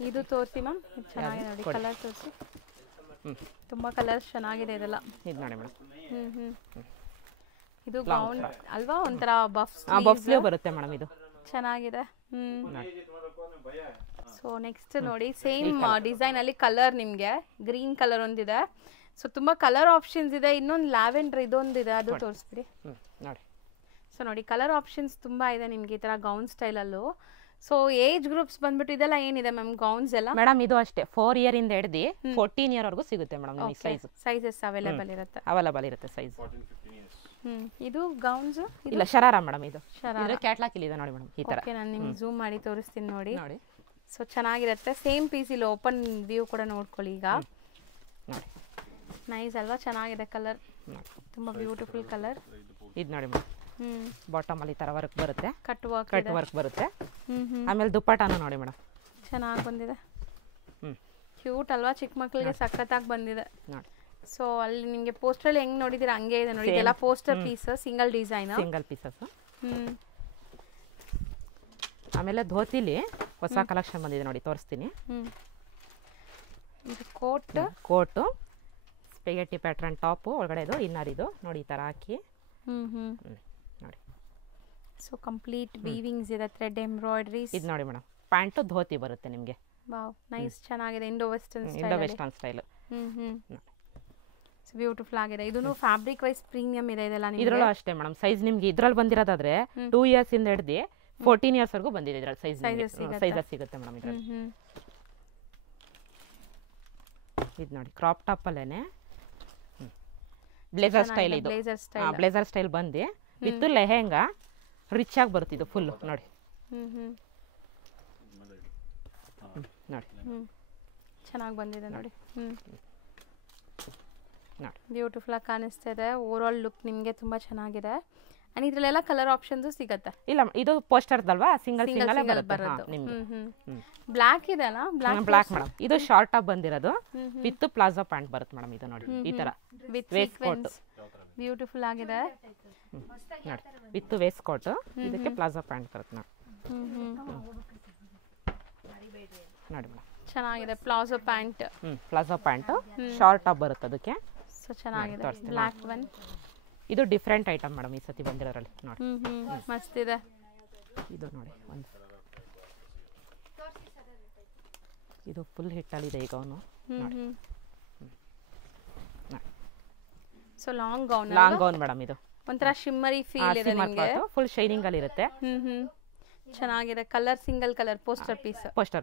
ಇದು ತೋರಿಸಿ ಮ್ಯಾಮ್, ಚೆನ್ನಾಗಿದೆ ನೋಡಿ ಕಲರ್ ತೋರಿಸಿ. ತುಂಬಾ ಕಲರ್ಸ್ ಚೆನ್ನಾಗಿದೆ ಇದೆಲ್ಲ. ಇದು ನೋಡಿ ಮೇಡಮ್, ಇದು ಗೌನ್ ಅಲ್ವಾ, ಒಂಥರ ಬಫ್ ಸ್ಲೀವ್ ಬರುತ್ತೆ ಮೇಡಮ್. ಇದು ಚೆನ್ನಾಗಿದೆ. ಸೊ ನೆಕ್ಸ್ಟ್ ನೋಡಿ ಸೇಮ್ ಡಿಸೈನ್ ಅಲ್ಲಿ ಕಲರ್ ನಿಮ್ಗೆ ಗ್ರೀನ್ ಕಲರ್ ಒಂದಿದೆ. ಸೊ ತುಂಬಾ ಕಲರ್ ಆಪ್ಷನ್ಸ್ ಇದೆ. ಇನ್ನೊಂದು ಲ್ಯಾವೆಂಡರ್ ಇದೊಂದಿದೆ, ಅದು ತೋರಿಸ್ಬಿಡಿ ನೋಡಿ. ಸೊ ನೋಡಿ ಕಲರ್ ಆಪ್ಷನ್ಸ್ ತುಂಬಾ ಇದೆ ನಿಮ್ಗೆ ಈ ತರ ಗೌನ್ ಸ್ಟೈಲ್ ಅಲ್ಲೂ. ಸೊ ಏಜ್ ಗ್ರೂಪ್ಸ್ ಬಂದ್ಬಿಟ್ಟು ಇದೆಲ್ಲ ಏನಿದೆ ಮ್ಯಾಮ್ ಗೌನ್ಸ್ ಎಲ್ಲ? ಮೇಡಮ್ ಇದು ಅಷ್ಟೇ 4 ಇಯರ್ ಇಂದ ಹಿಡಿದು 14 ಇಯರ್ ವರೆಗೂ ಸಿಗುತ್ತೆ ಮೇಡಮ್. ನಿಮಗೆ ಸೈಜಸ್ ಅವೈಲೇಬಲ್ ಇರುತ್ತೆ ಸೈಜ್. ಇದು ಗೌನ್ಸ್ ಇಲ್ಲ ಶರಾರಾ ಮೇಡಮ್. ಇದು ಕ್ಯಾಟ್ಲಾಗ್ ಇಲ್ಲಿ ಇದೆ ನೋಡಿ ಮೇಡಮ್ ಈ ತರ. ಓಕೆ, ನಾನು ನಿಮ್ಗೆ ಝೂಮ್ ಮಾಡಿ ತೋರಿಸ್ತೀನಿ ನೋಡಿ. ನೋಡಿ ಸೊ ಚೆನ್ನಾಗಿರುತ್ತೆ. ಸೇಮ್ ಪೀಸ್ ಇಲ್ಲಿ ಓಪನ್ ವ್ಯೂ ಕೂಡ ನೋಡ್ಕೊಳ್ಳಿ ಈಗ. ನೋಡಿ ನೈಸ್ ಅಲ್ವಾ, ಚೆನ್ನಾಗಿದೆ ಕಲರ್, ತುಂಬಾ ಬ್ಯೂಟಿಫುಲ್ ಕಲರ್. ಇದು ನೋಡಿ ಮೇಡಮ್, ಬಾಟಮ್ ಅಲ್ಲಿ ತರ ವರ್ಕ್ ಬರುತ್ತೆ, ಕಟ್ ವರ್ಕ್ ಬರುತ್ತೆ. ಆಮೇಲೆ ದುಪ್ಪಟಾನ ನೋಡಿ ಮೇಡಮ್, ಚೆನ್ನಾಗಿ ಬಂದಿದೆ. ಕ್ಯೂಟ್ ಅಲ್ವಾ, ಚಿಕ್ಕ ಮಕ್ಕಳಿಗೆ ಸಖತ್ತಾಗಿ ಬಂದಿದೆ ನೋಡಿ. ಸೊ ಅಲ್ಲಿ ನಿಮಗೆ ಪೋಸ್ಟರ್ ಹೆಂಗ್ ನೋಡಿದೀರಾ ಹಂಗೆ ಇದೆ ನೋಡಿ. ಇದೆಲ್ಲ ಪೋಸ್ಟರ್ ಪೀಸ್, ಸಿಂಗಲ್ ಪೀಸಸ್. ಆಮೇಲೆ ಧೋತಿಲಿ ಹೊಸ ಕಲೆಕ್ಷನ್ ಬಂದಿದೆ ನೋಡಿ, ತೋರಿಸ್ತೀನಿ. ಕೋಟ್ ಸ್ಪೆಗೆಟಿ ಪ್ಯಾಟರ್ನ್ ಟಾಪ್, ಒಳಗಡೆ ಇದು ಇನ್ನರ್ ಇದು ನೋಡಿ ಈ ತರ ಹಾಕಿ ನೋಡಿ. ಸೊ ಕಂಪ್ಲೀಟ್ ವೀವಿಂಗ್ಸ್ ಇದೆ, ಥ್ರೆಡ್ ಎಂಬ್ರಾಯ್ಡರೀಸ್. ಇದು ನೋಡಿ ಮೇಡಮ್, ಪ್ಯಾಂಟ್ ಧೋತಿ ಬರುತ್ತೆ ನಿಮಗೆ. ವಾವ್ ನೈಸ್, ಚೆನ್ನಾಗಿದೆ. ಇಂಡೋ ವೆಸ್ಟರ್ನ್ ಸ್ಟೈಲ್ ಬ್ಯೂಟಿಫುಲ್ ಆಗಿದೆ. ಇದನ್ನು ಫ್ಯಾಬ್ರಿಕ್ ವೈಸ್ ಪ್ರೀಮಿಯಂ ಇದೆ ಇದೆಲ್ಲ. ಇದ್ರಲ್ಲೂ ಅಷ್ಟೇ ಮೇಡಮ್, ಸೈಜ್ ನಿಮ್ಗೆ ಇದ್ರಲ್ಲಿ ಬಂದಿರೋದಾದ್ರೆ 2 ಇಯರ್ಸ್ ಇಂದ ಹಿಡಿದು 14 ಇಯರ್ಸ್ ವರೆಗೂ ಬಂದಿದೆ. ಇದ್ರಲ್ಲಿ ಸೈಜಸ್ ಸಿಗುತ್ತೆ ಮೇಡಮ್ ಇದ್ರಲ್ಲಿ. ಇದು ನೋಡಿ ಕ್ರಾಪ್ ಟಾಪ್ ಅಲ್ಲೇನೆ ಬ್ಲೇಸರ್ ಸ್ಟೈಲ್. ಇದು ಬ್ಲೇಸರ್ ಸ್ಟೈಲ್ ಬಂದು ವಿತ್ ಲೆಹೆಂಗಾ ರಿಚ್ ಆಗಿ ಬರುತ್ತೆ. ಇದು ಫುಲ್ ನೋಡಿ ನೋಡಿ ಚೆನ್ನಾಗಿ ಬಂದಿದೆ ನೋಡಿ. ಬ್ಯೂಟಿಫುಲ್ ಆಗಿ ಕಾಣಿಸ್ತಾ ಇದೆ. ಓವರ್ ಆಲ್ ಲುಕ್ ನಿಮಗೆ ತುಂಬಾ ಚೆನ್ನಾಗಿದೆ. ಅಂಡ್ ಇದ್ರಲ್ಲೆಲ್ಲ ಕಲರ್ ಆಪ್ಷನ್ಸ್ ಸಿಗುತ್ತೆ. ಇಲ್ಲ ಇದು ಪೋಸ್ಟರ್ದಲ್ವಾ, ಸಿಂಗಲ್ ಬರುತ್ತೆ ನಿಮಗೆ. ಬ್ಲಾಕ್ ಇದೆ ಅಲ್ಲ, ಬ್ಲಾಕ್ ಮೇಡಮ್. ಇದು ಶಾರ್ಟ್ ಟಾಪ್ ಬಂದಿರೋದು ವಿತ್ ಪ್ಲಾಜೋ ಪ್ಯಾಂಟ್ ಬರುತ್ತೆ ಮೇಡಮ್. ಇದು ನೋಡಿ ಈ ತರ ವೇಸ್ಟ್ ಕೋಟ್, ಬ್ಯೂಟಿಫುಲ್ ಆಗಿದೆ ನೋಡಿ. ವಿತ್ ವೇಸ್ಟ್ ಕೋಟ್, ಇದಕ್ಕೆ ಪ್ಲಾಜೋ ಪ್ಯಾಂಟ್ ಬರುತ್ತೆ ನೋಡಿ. ನೋಡಿ ಮೇಡಮ್, ಚೆನ್ನಾಗಿದೆ. ಪ್ಲಾಜೋ ಪ್ಯಾಂಟ್ ಶಾರ್ಟ್ ಟಾಪ್ ಬರುತ್ತೆ ಅದಕ್ಕೆ. ಸೊ ಚೆನ್ನಾಗಿದೆ. ಬ್ಲಾಕ್ ಒನ್, ಇದು ಡಿಫ್ರೆಂಟ್ ಐಟಮ್ ಮೇಡಮ್ ಈ ಸತಿ ಬಂದಿರೋದ್ರಲ್ಲಿ ನೋಡಿ. ಮಸ್ತ್ ಇದೆ. ಇದು ನೋಡಿ ಒಂದು ಇದು ಫುಲ್ ಹಿಟ್ಟಲ್ಲಿದೆ ಈಗ ಅವನು ನೋಡಿ. So long gown madam. ಇದು ಒಂಥರ ಶಿಮ್ಮರಿ ಫೀಲ್ ಇದೆ ನಿಮಗೆ. ಫುಲ್ ಶೈನಿಂಗ್ ಅಲ್ಲಿ ಇರುತ್ತೆ. ಚೆನ್ನಾಗಿದೆ. Colour single colour poster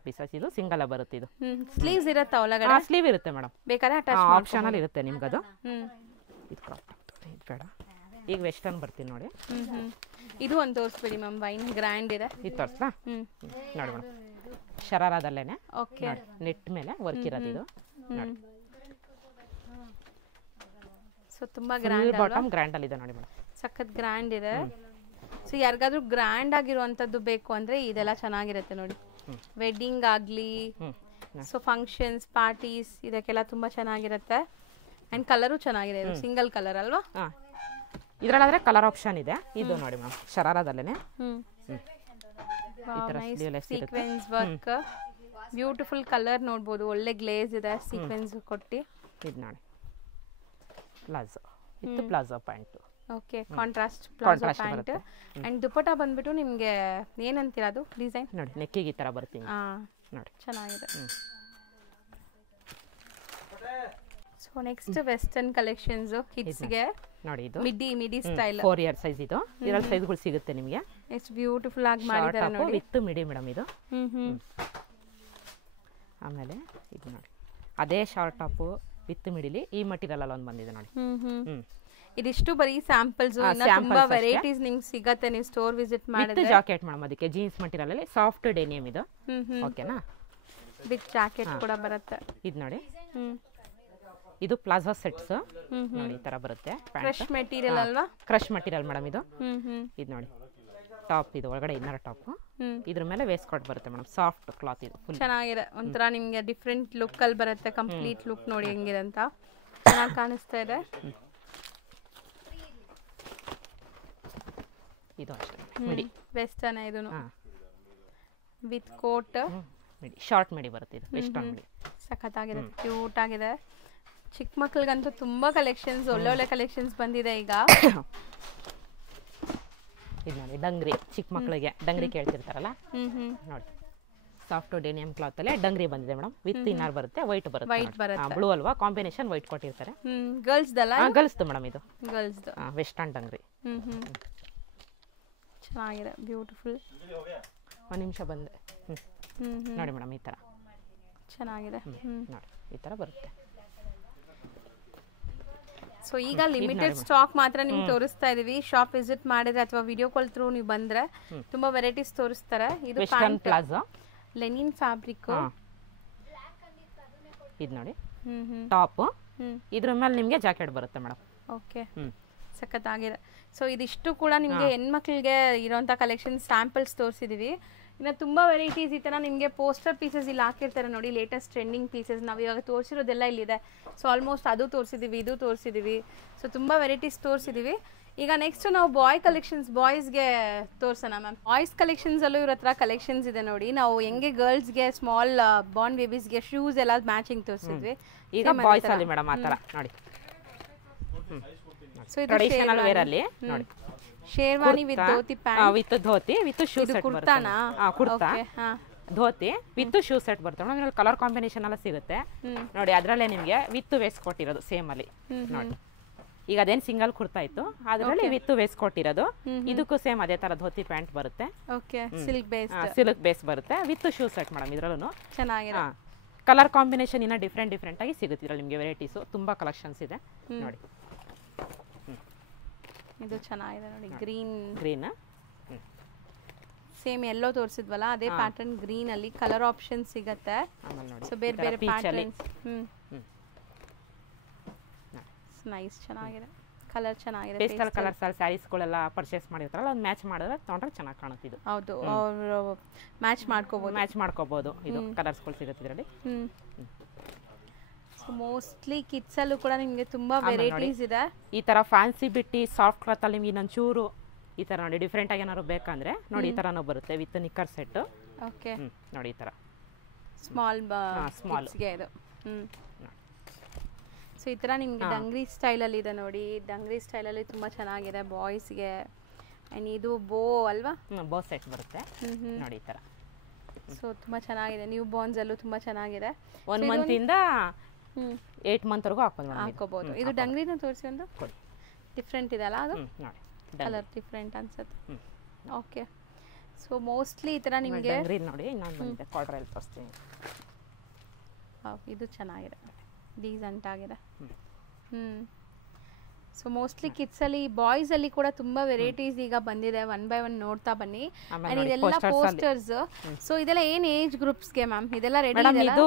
pieces. ಇದು ಸಿಂಗಲ್ ಬರುತ್ತೆ. ಇದು ಸ್ಲೀವ್ಸ್ ಇರುತ್ತೆ ಒಳಗಡೆ. ಸ್ಲೀವ್ ಇರುತ್ತೆ ಮೇಡಮ್, ಬೇಕಾದ್ರೆ ಆಪ್ಷನಲ್ ಇರುತ್ತೆ ನಿಮ್ಗೆ ಅದು. ಇದು ಬೇಡ, ಈಗ ವೆಸ್ಟರ್ನ್ ಬರ್ತೀನಿ ನೋಡಿ. ಇದು ಒಂದು ತೋರಿಸ್ಬಿಡಿ ಮ್ಯಾಮ್, ವೈನ್ ಗ್ರ್ಯಾಂಡ್ ಇದೆ. ಇದು ತೋರಿಸ್ಲಾ? ನೋಡಿ ಮೇಡಮ್, ಶರಾರಾದಲ್ಲೇನೆ ಓಕೆ, ನೆಟ್ ಮೇಲೆ ವರ್ಕ್ ಇರೋದು ಇದು ನೋಡಿ. ಸೊ ತುಂಬಾ ಗ್ರ್ಯಾಂಡ್, ಬಾಟಮ್ ಗ್ರ್ಯಾಂಡ್ ಅಲ್ಲಿ ಇದೆ ನೋಡಿ ಮೇಡಮ್, ಸಖತ್ ಗ್ರ್ಯಾಂಡ್ ಇದೆ. ಸೊ ಯಾರಿಗಾದ್ರೂ ಗ್ರ್ಯಾಂಡ್ ಆಗಿರುವಂತದ್ದು ಬೇಕು ಅಂದ್ರೆ ಇದೆಲ್ಲ ಚೆನ್ನಾಗಿರುತ್ತೆ ನೋಡಿ. ವೆಡ್ಡಿಂಗ್ ಆಗ್ಲಿ, ಸೊ ಫಂಕ್ಷನ್ಸ್ ಪಾರ್ಟೀಸ್ ಇದಕ್ಕೆಲ್ಲ ತುಂಬಾ ಚೆನ್ನಾಗಿರುತ್ತೆ. ಅಂಡ್ ಕಲರು ಚೆನ್ನಾಗಿದೆ. ಇದು ಸಿಂಗಲ್ ಕಲರ್ ಅಲ್ವಾ? ಇದ್ರಲ್ಲಾದ್ರೆ ಕಲರ್ ಆಪ್ಷನ್ ಇದೆ. ಇದು ನೋಡಿ ಮೇಡಮ್, ಶರಾರಾದಲ್ಲೇನೆ ಸೀಕ್ವೆನ್ಸ್ ವರ್ಕ್, ಬ್ಯೂಟಿಫುಲ್ ಕಲರ್ ನೋಡ್ಬೋದು. ಒಳ್ಳೆ ಗ್ಲೇಸ್ ಇದೆ, ಸೀಕ್ವೆನ್ಸ್ ಕೊಟ್ಟಿ. ಇದು ನೋಡಿ palazzo with palazzo pant. Okay, contrast palazzo pant. And dupatta ಬಂದ್ಬಿಟ್ಟು ನಿಮಗೆ ಏನಂತೀರಾ ಅದು ಡಿಸೈನ್ ನೋಡಿ, ನೆಕ್ಕಿಗೆ ಈ ತರ ಬರುತ್ತೆ ನೋಡಿ. ಚೆನ್ನಾಗಿದೆ. ಸೊ ನೆಕ್ಸ್ಟ್ ವೆಸ್ಟರ್ನ್ ಕಲೆಕ್ಷನ್ಸ್ ಕಿಡ್ಸ್ಗೆ ನೋಡಿ ಇದು ಮಿಡಿ ಸ್ಟೈಲ್ 4 ಇಯರ್ ಸೈಜ್ ಇದು 2 ಸೈಜ್ಗಳು ಸಿಗುತ್ತೆ ನಿಮಗೆ. ಎಷ್ಟು ಬ್ಯೂಟಿಫುಲ್ ಆಗಿ ಮಾಡಿದ್ದಾರೆ ನೋಡಿ ವಿತ್ ಮಿಡಿ ಮೇಡಮ್ ಇದು. ಆಮೇಲೆ ಇದು ನೋಡಿ ಅದೇ ಶಾರ್ಟ್ ಟಾಪ್ ವಿತ್ ಮಿಡಿಲಿ ಈ ಮಟೀರಿಯಲ್ ಅಲ್ಲಿ ಒಂದು ಬಂದಿದೆ ನೋಡಿ. ಇದಿಷ್ಟು ಬರೀ ಸ್ಯಾಂಪಲ್ಸ್, ತುಂಬಾ ವೆರೈಟೀಸ್ ನಿಮ್ಗೆ ಸಿಗತ್ತೆ ನೀವು ಸ್ಟೋರ್ ವಿಸಿಟ್ ಮಾಡಿದ್ರೆ. ವಿತ್ ಜಾಕೆಟ್ ಮೇಡಮ್, ಅದಕ್ಕೆ ಜೀನ್ಸ್ ಮಟೀರಿಯಲ್ ಅಲ್ಲಿ ಸಾಫ್ಟ್ ಡೆನಿಯಮ್ ಇದು. ಓಕೆನಾ, ವಿತ್ ಜಾಕೆಟ್ ಕೂಡ ಬರುತ್ತೆ. ಇದು ನೋಡಿ ಇದು ಪ್ಲಾಜಾ ಸೆಟ್ಸ್ ನೋಡಿ ಈ ತರ ಬರುತ್ತೆ. ಕ್ರಶ್ ಮೆಟೀರಿಯಲ್ ಅಲ್ವಾ? ಕ್ರಶ್ ಮೆಟೀರಿಯಲ್ ಮೇಡಮ್ ಇದು. ಇದು ನೋಡಿ ಟಾಪ್, ಇದು ಒಳಗಡೆ ಇನ್ನರ್ ಟಾಪ್, ಇದ್ರ ಮೇಲೆ ವೇಸ್ಟ್ ಕೋಟ್ ಬರುತ್ತೆ ಮೇಡಮ್. ಸಾಫ್ಟ್ ಕ್ಲಾತ್ ಇದು, ಫುಲ್ ಚೆನ್ನಾಗಿದೆ. ಒಂಥರ ನಿಮ್ಗೆ ಡಿಫ್ರೆಂಟ್ ಲುಕ್ ಅಲ್ಲಿ ಬರುತ್ತೆ. ಕಂಪ್ಲೀಟ್ ಲುಕ್ ನೋಡಿ ಹೆಂಗಿದೆ ಅಂತ, ಚೆನ್ನಾಗಿ ಕಾಣಿಸ್ತಾ ಇದೆ. ಇದು ಅಷ್ಟೇ ಮಿಡಿ ವೆಸ್ಟರ್ನ್ ಇದು ವಿತ್ ಕೋಟ್ ಮಿಡಿ, ಶಾರ್ಟ್ ಮಿಡಿ ಬರುತ್ತೆ ಇದು. ವೆಸ್ಟರ್ನ್ ಮಿಡಿ ಸಖತ್ತಾಗಿದೆ, ಕ್ಯೂಟ್ ಆಗಿದೆ. ಚಿಕ್ಕ ಮಕ್ಕಳಿಗಂತೂ ತುಂಬಾ ಕಲೆಕ್ಷನ್ಸ್, ಒಳ್ಳೊಳ್ಳೆ ಕಲೆಕ್ಷನ್ಸ್ ಬಂದಿದೆ ಈಗ. ಇದು ನೋಡಿ ಡಂಗ್ರಿ, ಚಿಕ್ಕ ಮಕ್ಕಳಿಗೆ ಡಂಗ್ರಿ ಕೇಳ್ತಿರ್ತಾರಲ್ಲ ನೋಡಿ, ಸಾಫ್ಟ್ ಡೆನಿಯಮ್ ಕ್ಲಾತ್ ಅಲ್ಲೇ ಡಂಗ್ರಿ ಬಂದಿದೆ ಮೇಡಮ್. ವಿತ್ ಇನ್ನರ್ ಬರುತ್ತೆ, ವೈಟ್ ಬರುತ್ತೆ. ಬ್ಲೂ ಅಲ್ವಾ, ಕಾಂಬಿನೇಷನ್ ವೈಟ್ ಕೊಟ್ಟಿರ್ತಾರೆ. ಗರ್ಲ್ಸ್ ದಲ್ಲ? ಗರ್ಲ್ಸ್ ಮೇಡಮ್ ಇದು. ಗರ್ಲ್ಸ್ ವೆಸ್ಟರ್ನ್ ಡಂಗ್ರಿ ಚೆನ್ನಾಗಿದೆ, ಬ್ಯೂಟಿಫುಲ್. ಒಂದು ನಿಮಿಷ ಬಂದೆ. ನೋಡಿ ಮೇಡಮ್ ಈ ತರ ಚೆನ್ನಾಗಿದೆ. ನೋಡಿ ಈ ತರ ಬರುತ್ತೆ. ಸೊ ಈಗ ಲಿಮಿಟೆಡ್ ಸ್ಟಾಕ್ ಮಾತ್ರ ನಿಮ್ಗೆ ತೋರಿಸ್ತಾ ಇದೀವಿ. ಶಾಪ್ ವಿಸಿಟ್ ಮಾಡಿದ್ರೆ ಅಥವಾ ವಿಡಿಯೋ ಕಾಲ್ ಥ್ರೂ ನೀವು ಬಂದ್ರೆ ತುಂಬಾ ವೆರೈಟೀಸ್ ತೋರಿಸ್ತಾರೆ. ಇದು ಪ್ಯಾಂಟ್ ಪ್ಲಾಜಾ ಲೆನಿನ್ ಫ್ಯಾಬ್ರಿಕ್. ಇದು ನೋಡಿ ಟಾಪ್, ಇದ್ರ ಮೇಲೆ ನಿಮಗೆ ಜಾಕೆಟ್ ಬರುತ್ತೆ ಮೇಡಮ್. ಓಕೆ, ಸಖತ್ತಾಗಿದೆ. ಸೊ ಇದಿಷ್ಟು ಕೂಡ ನಿಮಗೆ ಹೆಣ್ಮಕ್ಳಿಗೆ ಇರೋಂಥ ಕಲೆಕ್ಷನ್ ಸ್ಯಾಂಪಲ್ಸ್ ತೋರಿಸಿದೀವಿ. ಇನ್ನು ತುಂಬ ವೆರೈಟೀಸ್ ಈ ಥರ ನಿಮಗೆ ಪೋಸ್ಟರ್ ಪೀಸಸ್ ಇಲ್ಲಿ ಹಾಕಿರ್ತಾರೆ ನೋಡಿ, ಲೇಟೆಸ್ಟ್ ಟ್ರೆಂಡಿಂಗ್ ಪೀಸಸ್. ನಾವು ಇವಾಗ ತೋರಿಸಿರೋದೆಲ್ಲ ಇಲ್ಲಿದೆ. ಸೊ ಆಲ್ಮೋಸ್ಟ್ ಅದು ತೋರಿಸಿದ್ದೀವಿ, ಇದು ತೋರಿಸಿದ್ದೀವಿ. ಸೊ ತುಂಬ ವೆರೈಟೀಸ್ ತೋರಿಸಿದ್ದೀವಿ. ಈಗ ನೆಕ್ಸ್ಟ್ ನಾವು ಬಾಯ್ ಕಲೆಕ್ಷನ್ಸ್, ಬಾಯ್ಸ್ಗೆ ತೋರಿಸೋಣ ಮ್ಯಾಮ್. ಬಾಯ್ಸ್ ಕಲೆಕ್ಷನ್ಸಲ್ಲೂ ಇವ್ರ ಹತ್ರ ಕಲೆಕ್ಷನ್ಸ್ ಇದೆ ನೋಡಿ. ನಾವು ಹೆಂಗೆ ಗರ್ಲ್ಸ್ಗೆ ಸ್ಮಾಲ್ ಬಾರ್ನ್ ಬೇಬೀಸ್ಗೆ ಶೂಸ್ ಎಲ್ಲ ಮ್ಯಾಚಿಂಗ್ ತೋರಿಸಿದ್ವಿ. ಈಗ ಬಾಯ್ಸ್ ಅಲ್ಲಿ ಮೇಡಮ್ ಆ ಥರ ನೋಡಿ. ಸೊ ಇದು ಟ್ರೆಡಿಷನಲ್ ವೇರ್ ಅಲ್ಲಿ ನೋಡಿ, sherwani with dhoti pant, with dhoti with shoe set ಬರುತ್ತೆ. Kurta dhoti with shoe set ಬರುತ್ತೆ ಮೇಡಮ್. ಕಲರ್ ಕಾಂಬಿನೇಷನ್ ಎಲ್ಲ ಸಿಗುತ್ತೆ ನೋಡಿ. ಅದರಲ್ಲೇ ನಿಮಗೆ ವಿತ್ ವೇಸ್ಟ್ ಕೊಟ್ಟಿರೋದು ಸೇಮ್ ಅಲ್ಲಿ ನೋಡಿ. ಈಗ ಅದೇನು ಸಿಂಗಲ್ ಕುರ್ತಾ ಇತ್ತು, ಅದರಲ್ಲಿ ವಿತ್ ವೇಸ್ಟ್ ಕೊಟ್ಟಿರೋದು. ಇದಕ್ಕೂ ಸೇಮ್ ಅದೇ ತರ ಧೋತಿ ಪ್ಯಾಂಟ್ ಬರುತ್ತೆ. ಓಕೆ, ಸಿಲ್ಕ್ ಬೇಸ್ ಬರುತ್ತೆ ವಿತ್ ಶೂ ಸೆಟ್ ಮೇಡಮ್. ಇದ್ರಲ್ಲೂ ಚೆನ್ನಾಗಿದೆ. ಕಲರ್ ಕಾಂಬಿನೇಷನ್ ಇನ್ನ ಡಿಫ್ರೆಂಟ್ ಆಗಿ ಸಿಗುತ್ತೆ ಇದ್ರಲ್ಲಿ ನಿಮಗೆ. ವೆರೈಟೀಸ್ ತುಂಬಾ ಕಲೆಕ್ಷನ್ಸ್ ಇದೆ ನೋಡಿ. ಇದು ಚೆನ್ನಾಗಿದೆ ನೋಡಿ, ಗ್ರೀನ್ ಸೇಮ್ ಎಲ್ಲೋ ತೋರಿಸಿದ್ವಲ್ಲ ಅದೇ ಪ್ಯಾಟರ್ನ್ ಗ್ರೀನ್ ಅಲ್ಲಿ ಕಲರ್ ಆಪ್ಷನ್ ಸಿಗುತ್ತೆ. ಸೊ ಬೇರೆ ಬೇರೆ ಪ್ಯಾಟರ್ನ್ಸ್. ನೈಸ್, ಚೆನ್ನಾಗಿದೆ, ಕಲರ್ ಚೆನ್ನಾಗಿದೆ. ಪೇಸ್ಟಲ್ ಕಲರ್ಸ್ ಅಲ್ಲಿ ಸ್ಯಾರೀಸ್ಗಳೆಲ್ಲ ಪರ್ಚೇಸ್ ಮಾಡಿರ್ತಾರಲ್ಲ, ಅದು ಮ್ಯಾಚ್ ಮಾಡಿದ್ರೆ ತೊಗೊಂಡ್ರೆ ಚೆನ್ನಾಗಿ ಕಾಣುತ್ತೆ ಇದು. ಹೌದು, ಅವರು ಮ್ಯಾಚ್ ಮಾಡ್ಕೋಬಹುದು. ಇದು ಕಲರ್ಸ್ಗಳು ಸಿಗುತ್ತೆ ಇದರಲ್ಲಿ. ಮೋಸ್ಟ್ಲಿ ಕಿಡ್ಸ್ ಅಲ್ಲೂ ಕೂಡ ನಿಮಗೆ ತುಂಬಾ ವೆರೈಟೀಸ್ ಇದೆ. ಈ ತರ ಫ್ಯಾನ್ಸಿ ಬಿಟ್ಟಿ ಸಾಫ್ಟ್ ಕ್ಲಾತ್ ಅಲ್ಲಿ ನಿಮಗೆ ಇನ್ನೊಂದು ಚೂರು ಈ ತರ ನೋಡಿ ಡಿಫ್ರೆಂಟ್ ಆಗಿ ಏನಾದ್ರು ಬೇಕಂದ್ರೆ ನೋಡಿ ಈ ತರನೂ ಬರುತ್ತೆ ವಿತ್ ನಿಕ್ಕರ್ ಸೆಟ್. ಓಕೆ, ನೋಡಿ ಈ ತರ ಸ್ಮಾಲ್ ಗೆ ಇದು. ಸೊ ಈ ತರ ನಿಮಗೆ ಡಂಗ್ರಿ ಸ್ಟೈಲ್ ಅಲ್ಲಿ ಇದೆ ನೋಡಿ. ಡಂಗ್ರಿ ಸ್ಟೈಲ್ ಅಲ್ಲಿ ತುಂಬಾ ಚೆನ್ನಾಗಿದೆ ಬಾಯ್ಸ್ಗೆ. ಅಂಡ್ ಇದು ಬೋ ಅಲ್ವಾ, ಬೋ ಸೆಟ್ ಬರುತ್ತೆ ನೋಡಿ ಈ ತರ. ಸೊ ತುಂಬಾ ಚೆನ್ನಾಗಿದೆ. ನ್ಯೂ ಬಾರ್ನ್ಸ್ ಅಲ್ಲೂ ತುಂಬಾ ಚೆನ್ನಾಗಿದೆ. 1 ಮಂತ್ ಇಂದ 8 ಮಂತ್ ವರೆಗೂ ಹಾಕೋಬಹುದು. ಇದು ಡಂಗ್ರಿನ ತೋರಿಸಿ, ಒಂದು ಡಿಫ್ರೆಂಟ್ ಇದೆ ಅಲ್ಲ, ಅದು ಕಲರ್ ಡಿಫ್ರೆಂಟ್ ಅನ್ಸುತ್ತೆ. ಓಕೆ, ಸೊ ಮೋಸ್ಟ್ಲಿ ಈ ತರ ನಿಮಗೆ ನೋಡಿ ಇನ್ನೊಂದು ಬಂದಿದೆ ಕಾರ್ಡ್ರಲ್ಲಿ ತೋರಿಸ್ತೀನಿ. ಇದು ಚೆನ್ನಾಗಿದೆ, ಡೀಸೆಂಟ್ ಆಗಿದೆ. ಸೊ ಮೋಸ್ಟ್ಲಿ ಕಿಡ್ಸ್ ಅಲ್ಲಿ, ಬಾಯ್ಸ್ ಅಲ್ಲಿ ಕೂಡ ತುಂಬಾ ವೆರೈಟೀಸ್ ಈಗ ಬಂದಿದೆ. 1 by 1 ನೋಡ್ತಾ ಬನ್ನಿ. ಅಂಡ್ ಇದೆಲ್ಲ ಪೋಸ್ಟರ್ಸ್. ಸೊ ಇದೆಲ್ಲ ಏನ್ ಏಜ್ ಗ್ರೂಪ್ಸ್ ಗೆ ಮ್ಯಾಮ್? ಇದೆಲ್ಲ ರೆಡಿ ಇದೆ? ಇದು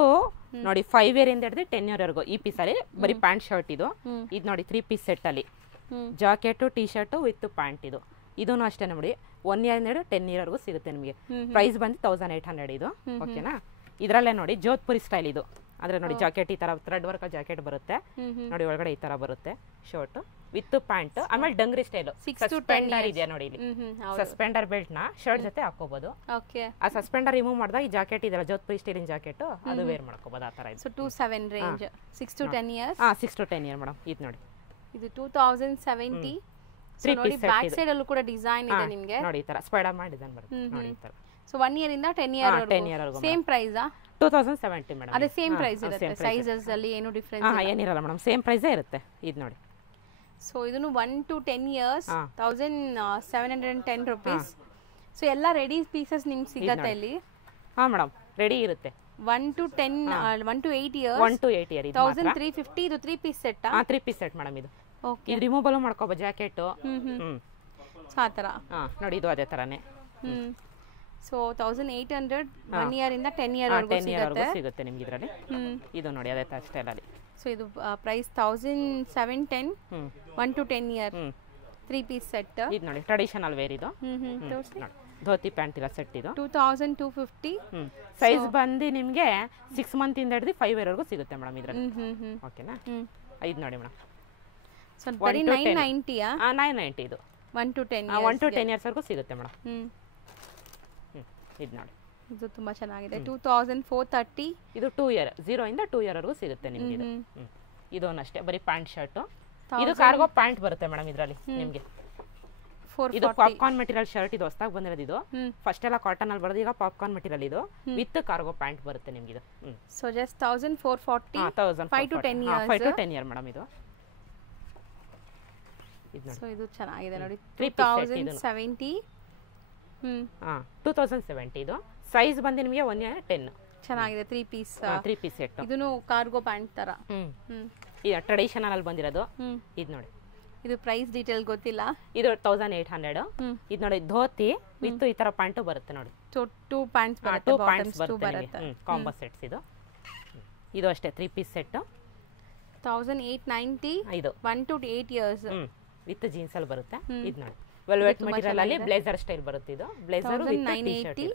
ನೋಡಿ 5 ಇಯರ್ ಇಂದ ಹಿಡಿದು 10 ಇಯರ್ ವರೆಗೂ ಈ ಪೀಸ್ ಅಲ್ಲಿ ಬರೀ ಪ್ಯಾಂಟ್ ಶರ್ಟ್ ಇದು. ಇದು ನೋಡಿ 3 ಪೀಸ್ ಸೆಟ್ ಅಲ್ಲಿ jacket T shirt with pant. ಇದೂ ಅಷ್ಟೇ ನೋಡಿ 1 ಇಯರ್ ಇಂದ ಹಿಡಿದು 10 ಇಯರ್ ವರೆಗೂ ಸಿಗುತ್ತೆ ನಿಮಗೆ. ಪ್ರೈಸ್ ಬಂದು 1800 ಇದು. ಓಕೆನಾ, ಇದರಲ್ಲೇ ನೋಡಿ ಜೋಧ್ಪುರಿ ಸ್ಟೈಲ್ ಇದು. ಅಂದ್ರೆ ನೋಡಿ ಜಾಕೆಟ್ ಈ ತರ ಥ್ರೆಡ್ ವರ್ಕ್ ಜಾಕೆಟ್ ಬರುತ್ತೆ ನೋಡಿ, ಒಳಗಡೆ ಈ ತರ ಬರುತ್ತೆ ಶರ್ಟ್ ವಿತ್ ಪ್ಯಾಂಟ್. ಆಮೇಲೆ ಡಂಗ್ರಿ ಸ್ಟೈಲ್ ಸಸ್ಪೆಂಡರ್ ಇದೆ ನೋಡಿ ಇಲ್ಲಿ. ಸಸ್ಪೆಂಡರ್ ಬೆಲ್ಟ್ ನ ಶರ್ಟ್ ಜೊತೆ ಹಾಕೋಬಹುದು. ಆ ಸಸ್ಪೆಂಡರ್ ರಿಮೂವ್ ಮಾಡಿದಾಗ ಈ ಜಾಕೆಟ್ ಇದೆಲ್ಲ ಜೋಧ್ಪುರಿ ಸ್ಟೈಲಿನ ಜಾಕೆಟ್, ಅದು ವೇರ್ ಮಾಡ್ಕೋಬಹುದು ಆ ತರ. So 27 range, 6 to 10 years. 6 to 10 year madam. ಇದು ನೋಡಿ, ಇದು 2070. ನೋಡಿ ಬ್ಯಾಕ್ ಸೈಡ್ ಅಲ್ಲೂ ಕೂಡ ಡಿಸೈನ್ ಇದೆ ನಿಮಗೆ. ನೋಡಿ ಈ ತರ ಸ್ಪೈಡರ್ ಮಾಡಿ ಡಿಸೈನ್ ಬರುತ್ತೆ ನೋಡಿ ಈ ತರ. ಸೊ 1 ಇಯರ್ ಇಂದ 10 ಇಯರ್ ವರೆಗೂ ಸೇಮ್ ಪ್ರೈಸ್. 2070 ಮೇಡಮ್. ಅದೇ ಸೇಮ್ ಪ್ರೈಸ್ ಇರುತ್ತೆ, ಸೈಜಸ್ ಅಲ್ಲಿ ಏನು ಡಿಫರೆನ್ಸ್ ಹಾಂ ಏನಿರಲ್ಲ ಮೇಡಮ್, ಸೇಮ್ ಪ್ರೈಸೇ ಇರುತ್ತೆ. ಇದು ನೋಡಿ. ಸೊ ಇದನ್ನು 1 to 10 years 1710 rupees. ಸೊ ಎಲ್ಲ ರೆಡಿ ಪೀಸಸ್ ನಿಮ್ಗೆ ಸಿಗತ್ತೆ ಇಲ್ಲಿ. ಹಾಂ ಮೇಡಮ್, ರೆಡಿ ಇರುತ್ತೆ. 1 to 8 years 1 to 8 ಇಯರ್. 1350. ಇದು 3 piece set. 3 piece set madam ಇದು. ಓಕೆ, ಇದು ರಿಮೂವಲ್ ಮಾಡ್ಕೋಬೋದು ಜಾಕೆಟು. ಸೊ ಆ ಥರ. ನೋಡಿ ಇದು ಅದೇ ಥರನೇ. ಸೊ 1800 1 year ಇಂದ 10 year ವರೆಗೂ 10 ಇಯರ್ ವರೆಗೂ ಸಿಗುತ್ತೆ ನಿಮ್ಗೆ ಇದರಲ್ಲಿ. ಇದು ನೋಡಿ ಅದೇ ಥರ ಸ್ಟೈಲಲ್ಲಿ. ಸೊ ಇದು price 1710 1 to 10 year 3 piece set. ಇದು ನೋಡಿ ಟ್ರೆಡಿಷನಲ್ ವೇರ್ ಇದು. ತೋರಿಸಿ. ನೋಡಿ ಧೋತಿ ಪ್ಯಾಂಟ್ ಇಲ್ಲ ಸೆಟ್ ಇದು. 2250. ಸೈಜ್ ಬಂದು ನಿಮಗೆ 6 ಮಂತ್ ಇಂದ ಹಿಡಿದು 5 ಇಯರ್ ವರೆಗೂ ಸಿಗುತ್ತೆ ಮೇಡಮ್ ಇದರಲ್ಲಿ. ಓಕೆನಾ? ಇದು ನೋಡಿ ಮೇಡಮ್. ಸೊ ಬರೀ 990 ಯಾ? 990 ಇದು. 1 to 10 1 to 10 ಇಯರ್ಸ್ ವರೆಗೂ ಸಿಗುತ್ತೆ ಮೇಡಮ್. ಇದು ನೋಡಿ, ಇದು ತುಂಬಾ ಚೆನ್ನಾಗಿದೆ. 2430. ಇದು 2 ಇಯರ್, 0 ಇಂದ 2 ಇಯರ್ ವರೆಗೂ ಸಿಗುತ್ತೆ ನಿಮ್ಗೆ ಇದು. ಇದು ಅಷ್ಟೇ ಬರೀ ಪ್ಯಾಂಟ್ ಶರ್ಟ್. ಇದು ಕಾರ್ಗೋ ಪ್ಯಾಂಟ್ ಬರುತ್ತೆ ಮೇಡಮ್ ಇದರಲ್ಲಿ ನಿಮಗೆ. ಇದು ಪಾಪ್ಕಾರ್ನ್ ಮೆಟೀರಿಯಲ್ ಶರ್ಟ್. ಇದು ಹೊಸದಾಗಿ ಬಂದಿರೋದು. ಇದು ಫಸ್ಟ್ ಎಲ್ಲ ಕಾಟನ್ ಅಲ್ಲಿ ಬರೋದು, ಈಗ ಪಾಪ್ಕಾರ್ನ್ ಮೆಟೀರಿಯಲ್ ಇದು ವಿತ್ ಕಾರ್ಗೋ ಪ್ಯಾಂಟ್ ಬರುತ್ತೆ ನಿಮ್ಗೆ ಇದು. So just 1440. 5 to 10 years. 5 to 10 year madam ಇದು. ಸೊ ಇದು ಚೆನ್ನಾಗಿದೆ ನೋಡಿ. 2070. 2070 ಇದು. ಸೈಜ್ ಬಂದು ನಿಮಗೆ 1 year 10. ಚೆನ್ನಾಗಿದೆ. 3 ಪೀಸ್ ಸೆಟ್. ಇದನ್ನು ಕಾರ್ಗೋ ಪ್ಯಾಂಟ್ ತರ. ಇದು ಟ್ರೆಡಿಷನಲ್ ಅಲ್ಲಿ ಬಂದಿರೋದು. ಇದು ನೋಡಿ. ಇದು ಪ್ರೈಸ್ ಡೀಟೇಲ್ ಗೊತ್ತಿಲ್ಲ. ಇದು 1800. ಇದು ನೋಡಿ ಧೋತಿ ವಿತ್ ಈ ತರ ಪ್ಯಾಂಟ್ ಬರುತ್ತೆ ನೋಡಿ. 2 ಪ್ಯಾಂಟ್ಸ್ ಬರುತ್ತೆ, 2 ಪ್ಯಾಂಟ್ಸ್ ಬರುತ್ತೆ. ಕಾಂಬೋ ಸೆಟ್ಸ್ ಇದು. ಇದು ಅಷ್ಟೇ 3 ಪೀಸ್ ಸೆಟ್. 1890. ಇದು 1 to 8 years ವಿತ್ ಜೀನ್ಸ್ ಅಲ್ಲಿ ಬರುತ್ತೆ. ಇದು ನೋಡಿ ವೆಲ್ವೆಟ್ ಮೆಟೀರಿಯಲ್ ಅಲ್ಲಿ ಬ್ಲೇಸರ್ ಸ್ಟೈಲ್ ಬರುತ್ತೆ. ಇದು blazer with 980.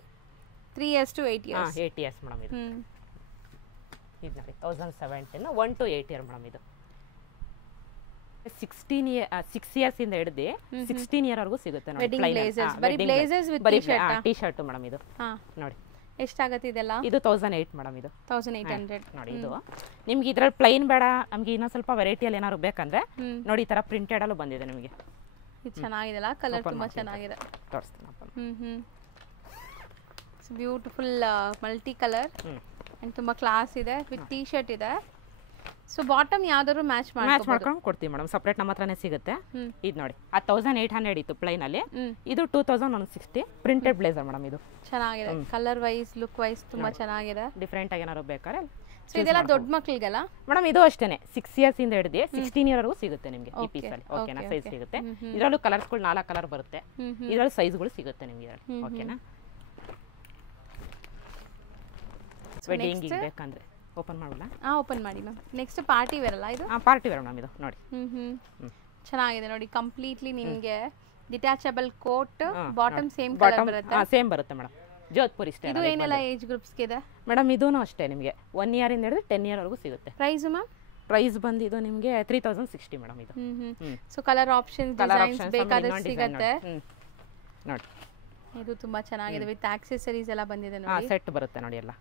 3 years to 8 years. 8 years madam ಇದು. ಇದು ನೋಡಿ 1070 1 to 8 ಇಯರ್ ಮೇಡಮ್ ಇದು. 6 ಇಯರ್ಸ್ ಇಂದ ಹಿಡಿದು 16 ಇಯರ್ ವರೆಗೂ ಸಿಗುತ್ತೆ ನೋಡಿ. ಟಿ ಶರ್ಟ್ ಮೇಡಮ್ ಇದು. ನೋಡಿ ಎಷ್ಟಾಗುತ್ತೆ ಇದೆಲ್ಲ? ಇದು 1008 ಮೇಡಮ್ ಇದು. 1800 ನೋಡಿ. ಇದು ನಿಮ್ಗೆ ಇದ್ರಲ್ಲಿ ಪ್ಲೈನ್ ಬೇಡ, ನಮ್ಗೆ ಇನ್ನೊಂದು ಸ್ವಲ್ಪ ವೆರೈಟಿಯಲ್ಲಿ ಏನಾದ್ರು ಬೇಕಂದ್ರೆ ನೋಡಿ ಈ ತರ ಪ್ರಿಂಟೆಡ್ ಅಲ್ಲೂ ಬಂದಿದೆ ನಿಮಗೆ. ಇದು ಚೆನ್ನಾಗಿದೆಲ್ಲ, ಕಲರ್ ತುಂಬಾ ಚೆನ್ನಾಗಿದೆ. ತೋರಿಸ್ತೀನಿ. ಬ್ಯೂಟಿಫುಲ್ ಮಲ್ಟಿ ಕಲರ್ ಅಂಡ್ ತುಂಬಾ ಕ್ಲಾಸ್ ಇದೆ. ವಿತ್ ಟಿ ಶರ್ಟ್ ಇದೆ. ಸೊ ಬಾಟಮ್ ಯಾವ್ದಾದ್ರು ಮ್ಯಾಚ್ ಮಾಡ್ಕೊಂಡು ಕೊಡ್ತೀವಿ ಮೇಡಮ್. ಸಪ್ರೇಟ್ ನಮ್ಮ ಹತ್ರನೇ ಸಿಗುತ್ತೆ. ಇದು ನೋಡಿ 1800 ಇತ್ತು ಪ್ಲೈನ್ ಅಲ್ಲಿ. ಇದು 2160 ಪ್ರಿಂಟೆಡ್ ಬ್ಲೇಸರ್ ಮೇಡಮ್. ಇದು ಚೆನ್ನಾಗಿದೆ, ಕಲರ್ ವೈಸ್ ಲುಕ್ ವೈಸ್ ತುಂಬಾ ಚೆನ್ನಾಗಿದೆ. ಡಿಫ್ರೆಂಟ್ ಆಗಿ ಏನಾದ್ರು ಬೇಕಾದ್ರೆ. ಸೊ ಇದೆಲ್ಲ ದೊಡ್ಡ ಮಕ್ಕಳಿಗೆಲ್ಲ ಮೇಡಮ್. ಇದು ಅಷ್ಟೇನೆ 6 ಇಯರ್ಸ್ ಇಂದ ಹಿಡಿದು 16 ಇಯರ್ ವರೆಗೂ ಸಿಗುತ್ತೆ ನಿಮಗೆ ಈ ಪೀಸ್ ಅಲ್ಲಿ. ಓಕೆನಾ? ಸೈಜ್ ಸಿಗುತ್ತೆ ಇದರಲ್ಲೂ. ಕಲರ್ಸ್ಗಳು 4 ಕಲರ್ ಬರುತ್ತೆ ಇದರಲ್ಲಿ. ಸೈಜ್ಗಳು ಸಿಗುತ್ತೆ ನಿಮಗೆ ಇದರಲ್ಲಿ. ಓಕೆನಾ? ವೆಡ್ಡಿಂಗ್ ಬೇಕಂದ್ರೆ ಓಪನ್ ಮಾಡೋಣ. ಓಪನ್ ಮಾಡಿ ಮ್ಯಾಮ್. ನೆಕ್ಸ್ಟ್ ಪಾರ್ಟಿ ವೇರ್ ಅಲ್ಲ ಇದು? ಪಾರ್ಟಿ ವೇರ್ ಮೇಡಮ್ ಇದು. ನೋಡಿ ಚೆನ್ನಾಗಿದೆ ನೋಡಿ. ಕಂಪ್ಲೀಟ್ಲಿ ನಿಮಗೆ detachable coat, bottom same colour ಬರುತ್ತೆ. ಸೇಮ್ ಬರುತ್ತೆ ಮೇಡಮ್. ಜೋಧ್ಪುರಿ ಸ್ಟೈಲ್. ಇದು ಏನೆಲ್ಲ ಏಜ್ ಗ್ರೂಪ್ಸ್ ಗೆ ಇದೆ ಮೇಡಮ್? ಇದೂನು ಅಷ್ಟೇ ನಿಮಗೆ 1 ಇಯರ್ ಇಂದ ಹಿಡಿದು 10 ಇಯರ್ ವರೆಗೂ ಸಿಗುತ್ತೆ. Price ma'am? ಪ್ರೈಸ್ ಬಂದು ಇದು ನಿಮಗೆ 3060 ಮೇಡಮ್ ಇದು. ಸೊ ಕಲರ್ ಆಪ್ಷನ್ಸ್, ಡಿಸೈನ್ಸ್ ಬೇಕಾದ್ರೆ ಸಿಗುತ್ತೆ ನೋಡಿ. ಇದು ತುಂಬಾ ಚೆನ್ನಾಗಿದೆ. ವಿತ್ ಆಕ್ಸೆಸರೀಸ್ ಎಲ್ಲ ಬಂದಿದೆ ನೋಡಿ. ಸೆಟ್ ಬರುತ್ತೆ ನೋಡಿ ಎಲ್ಲ.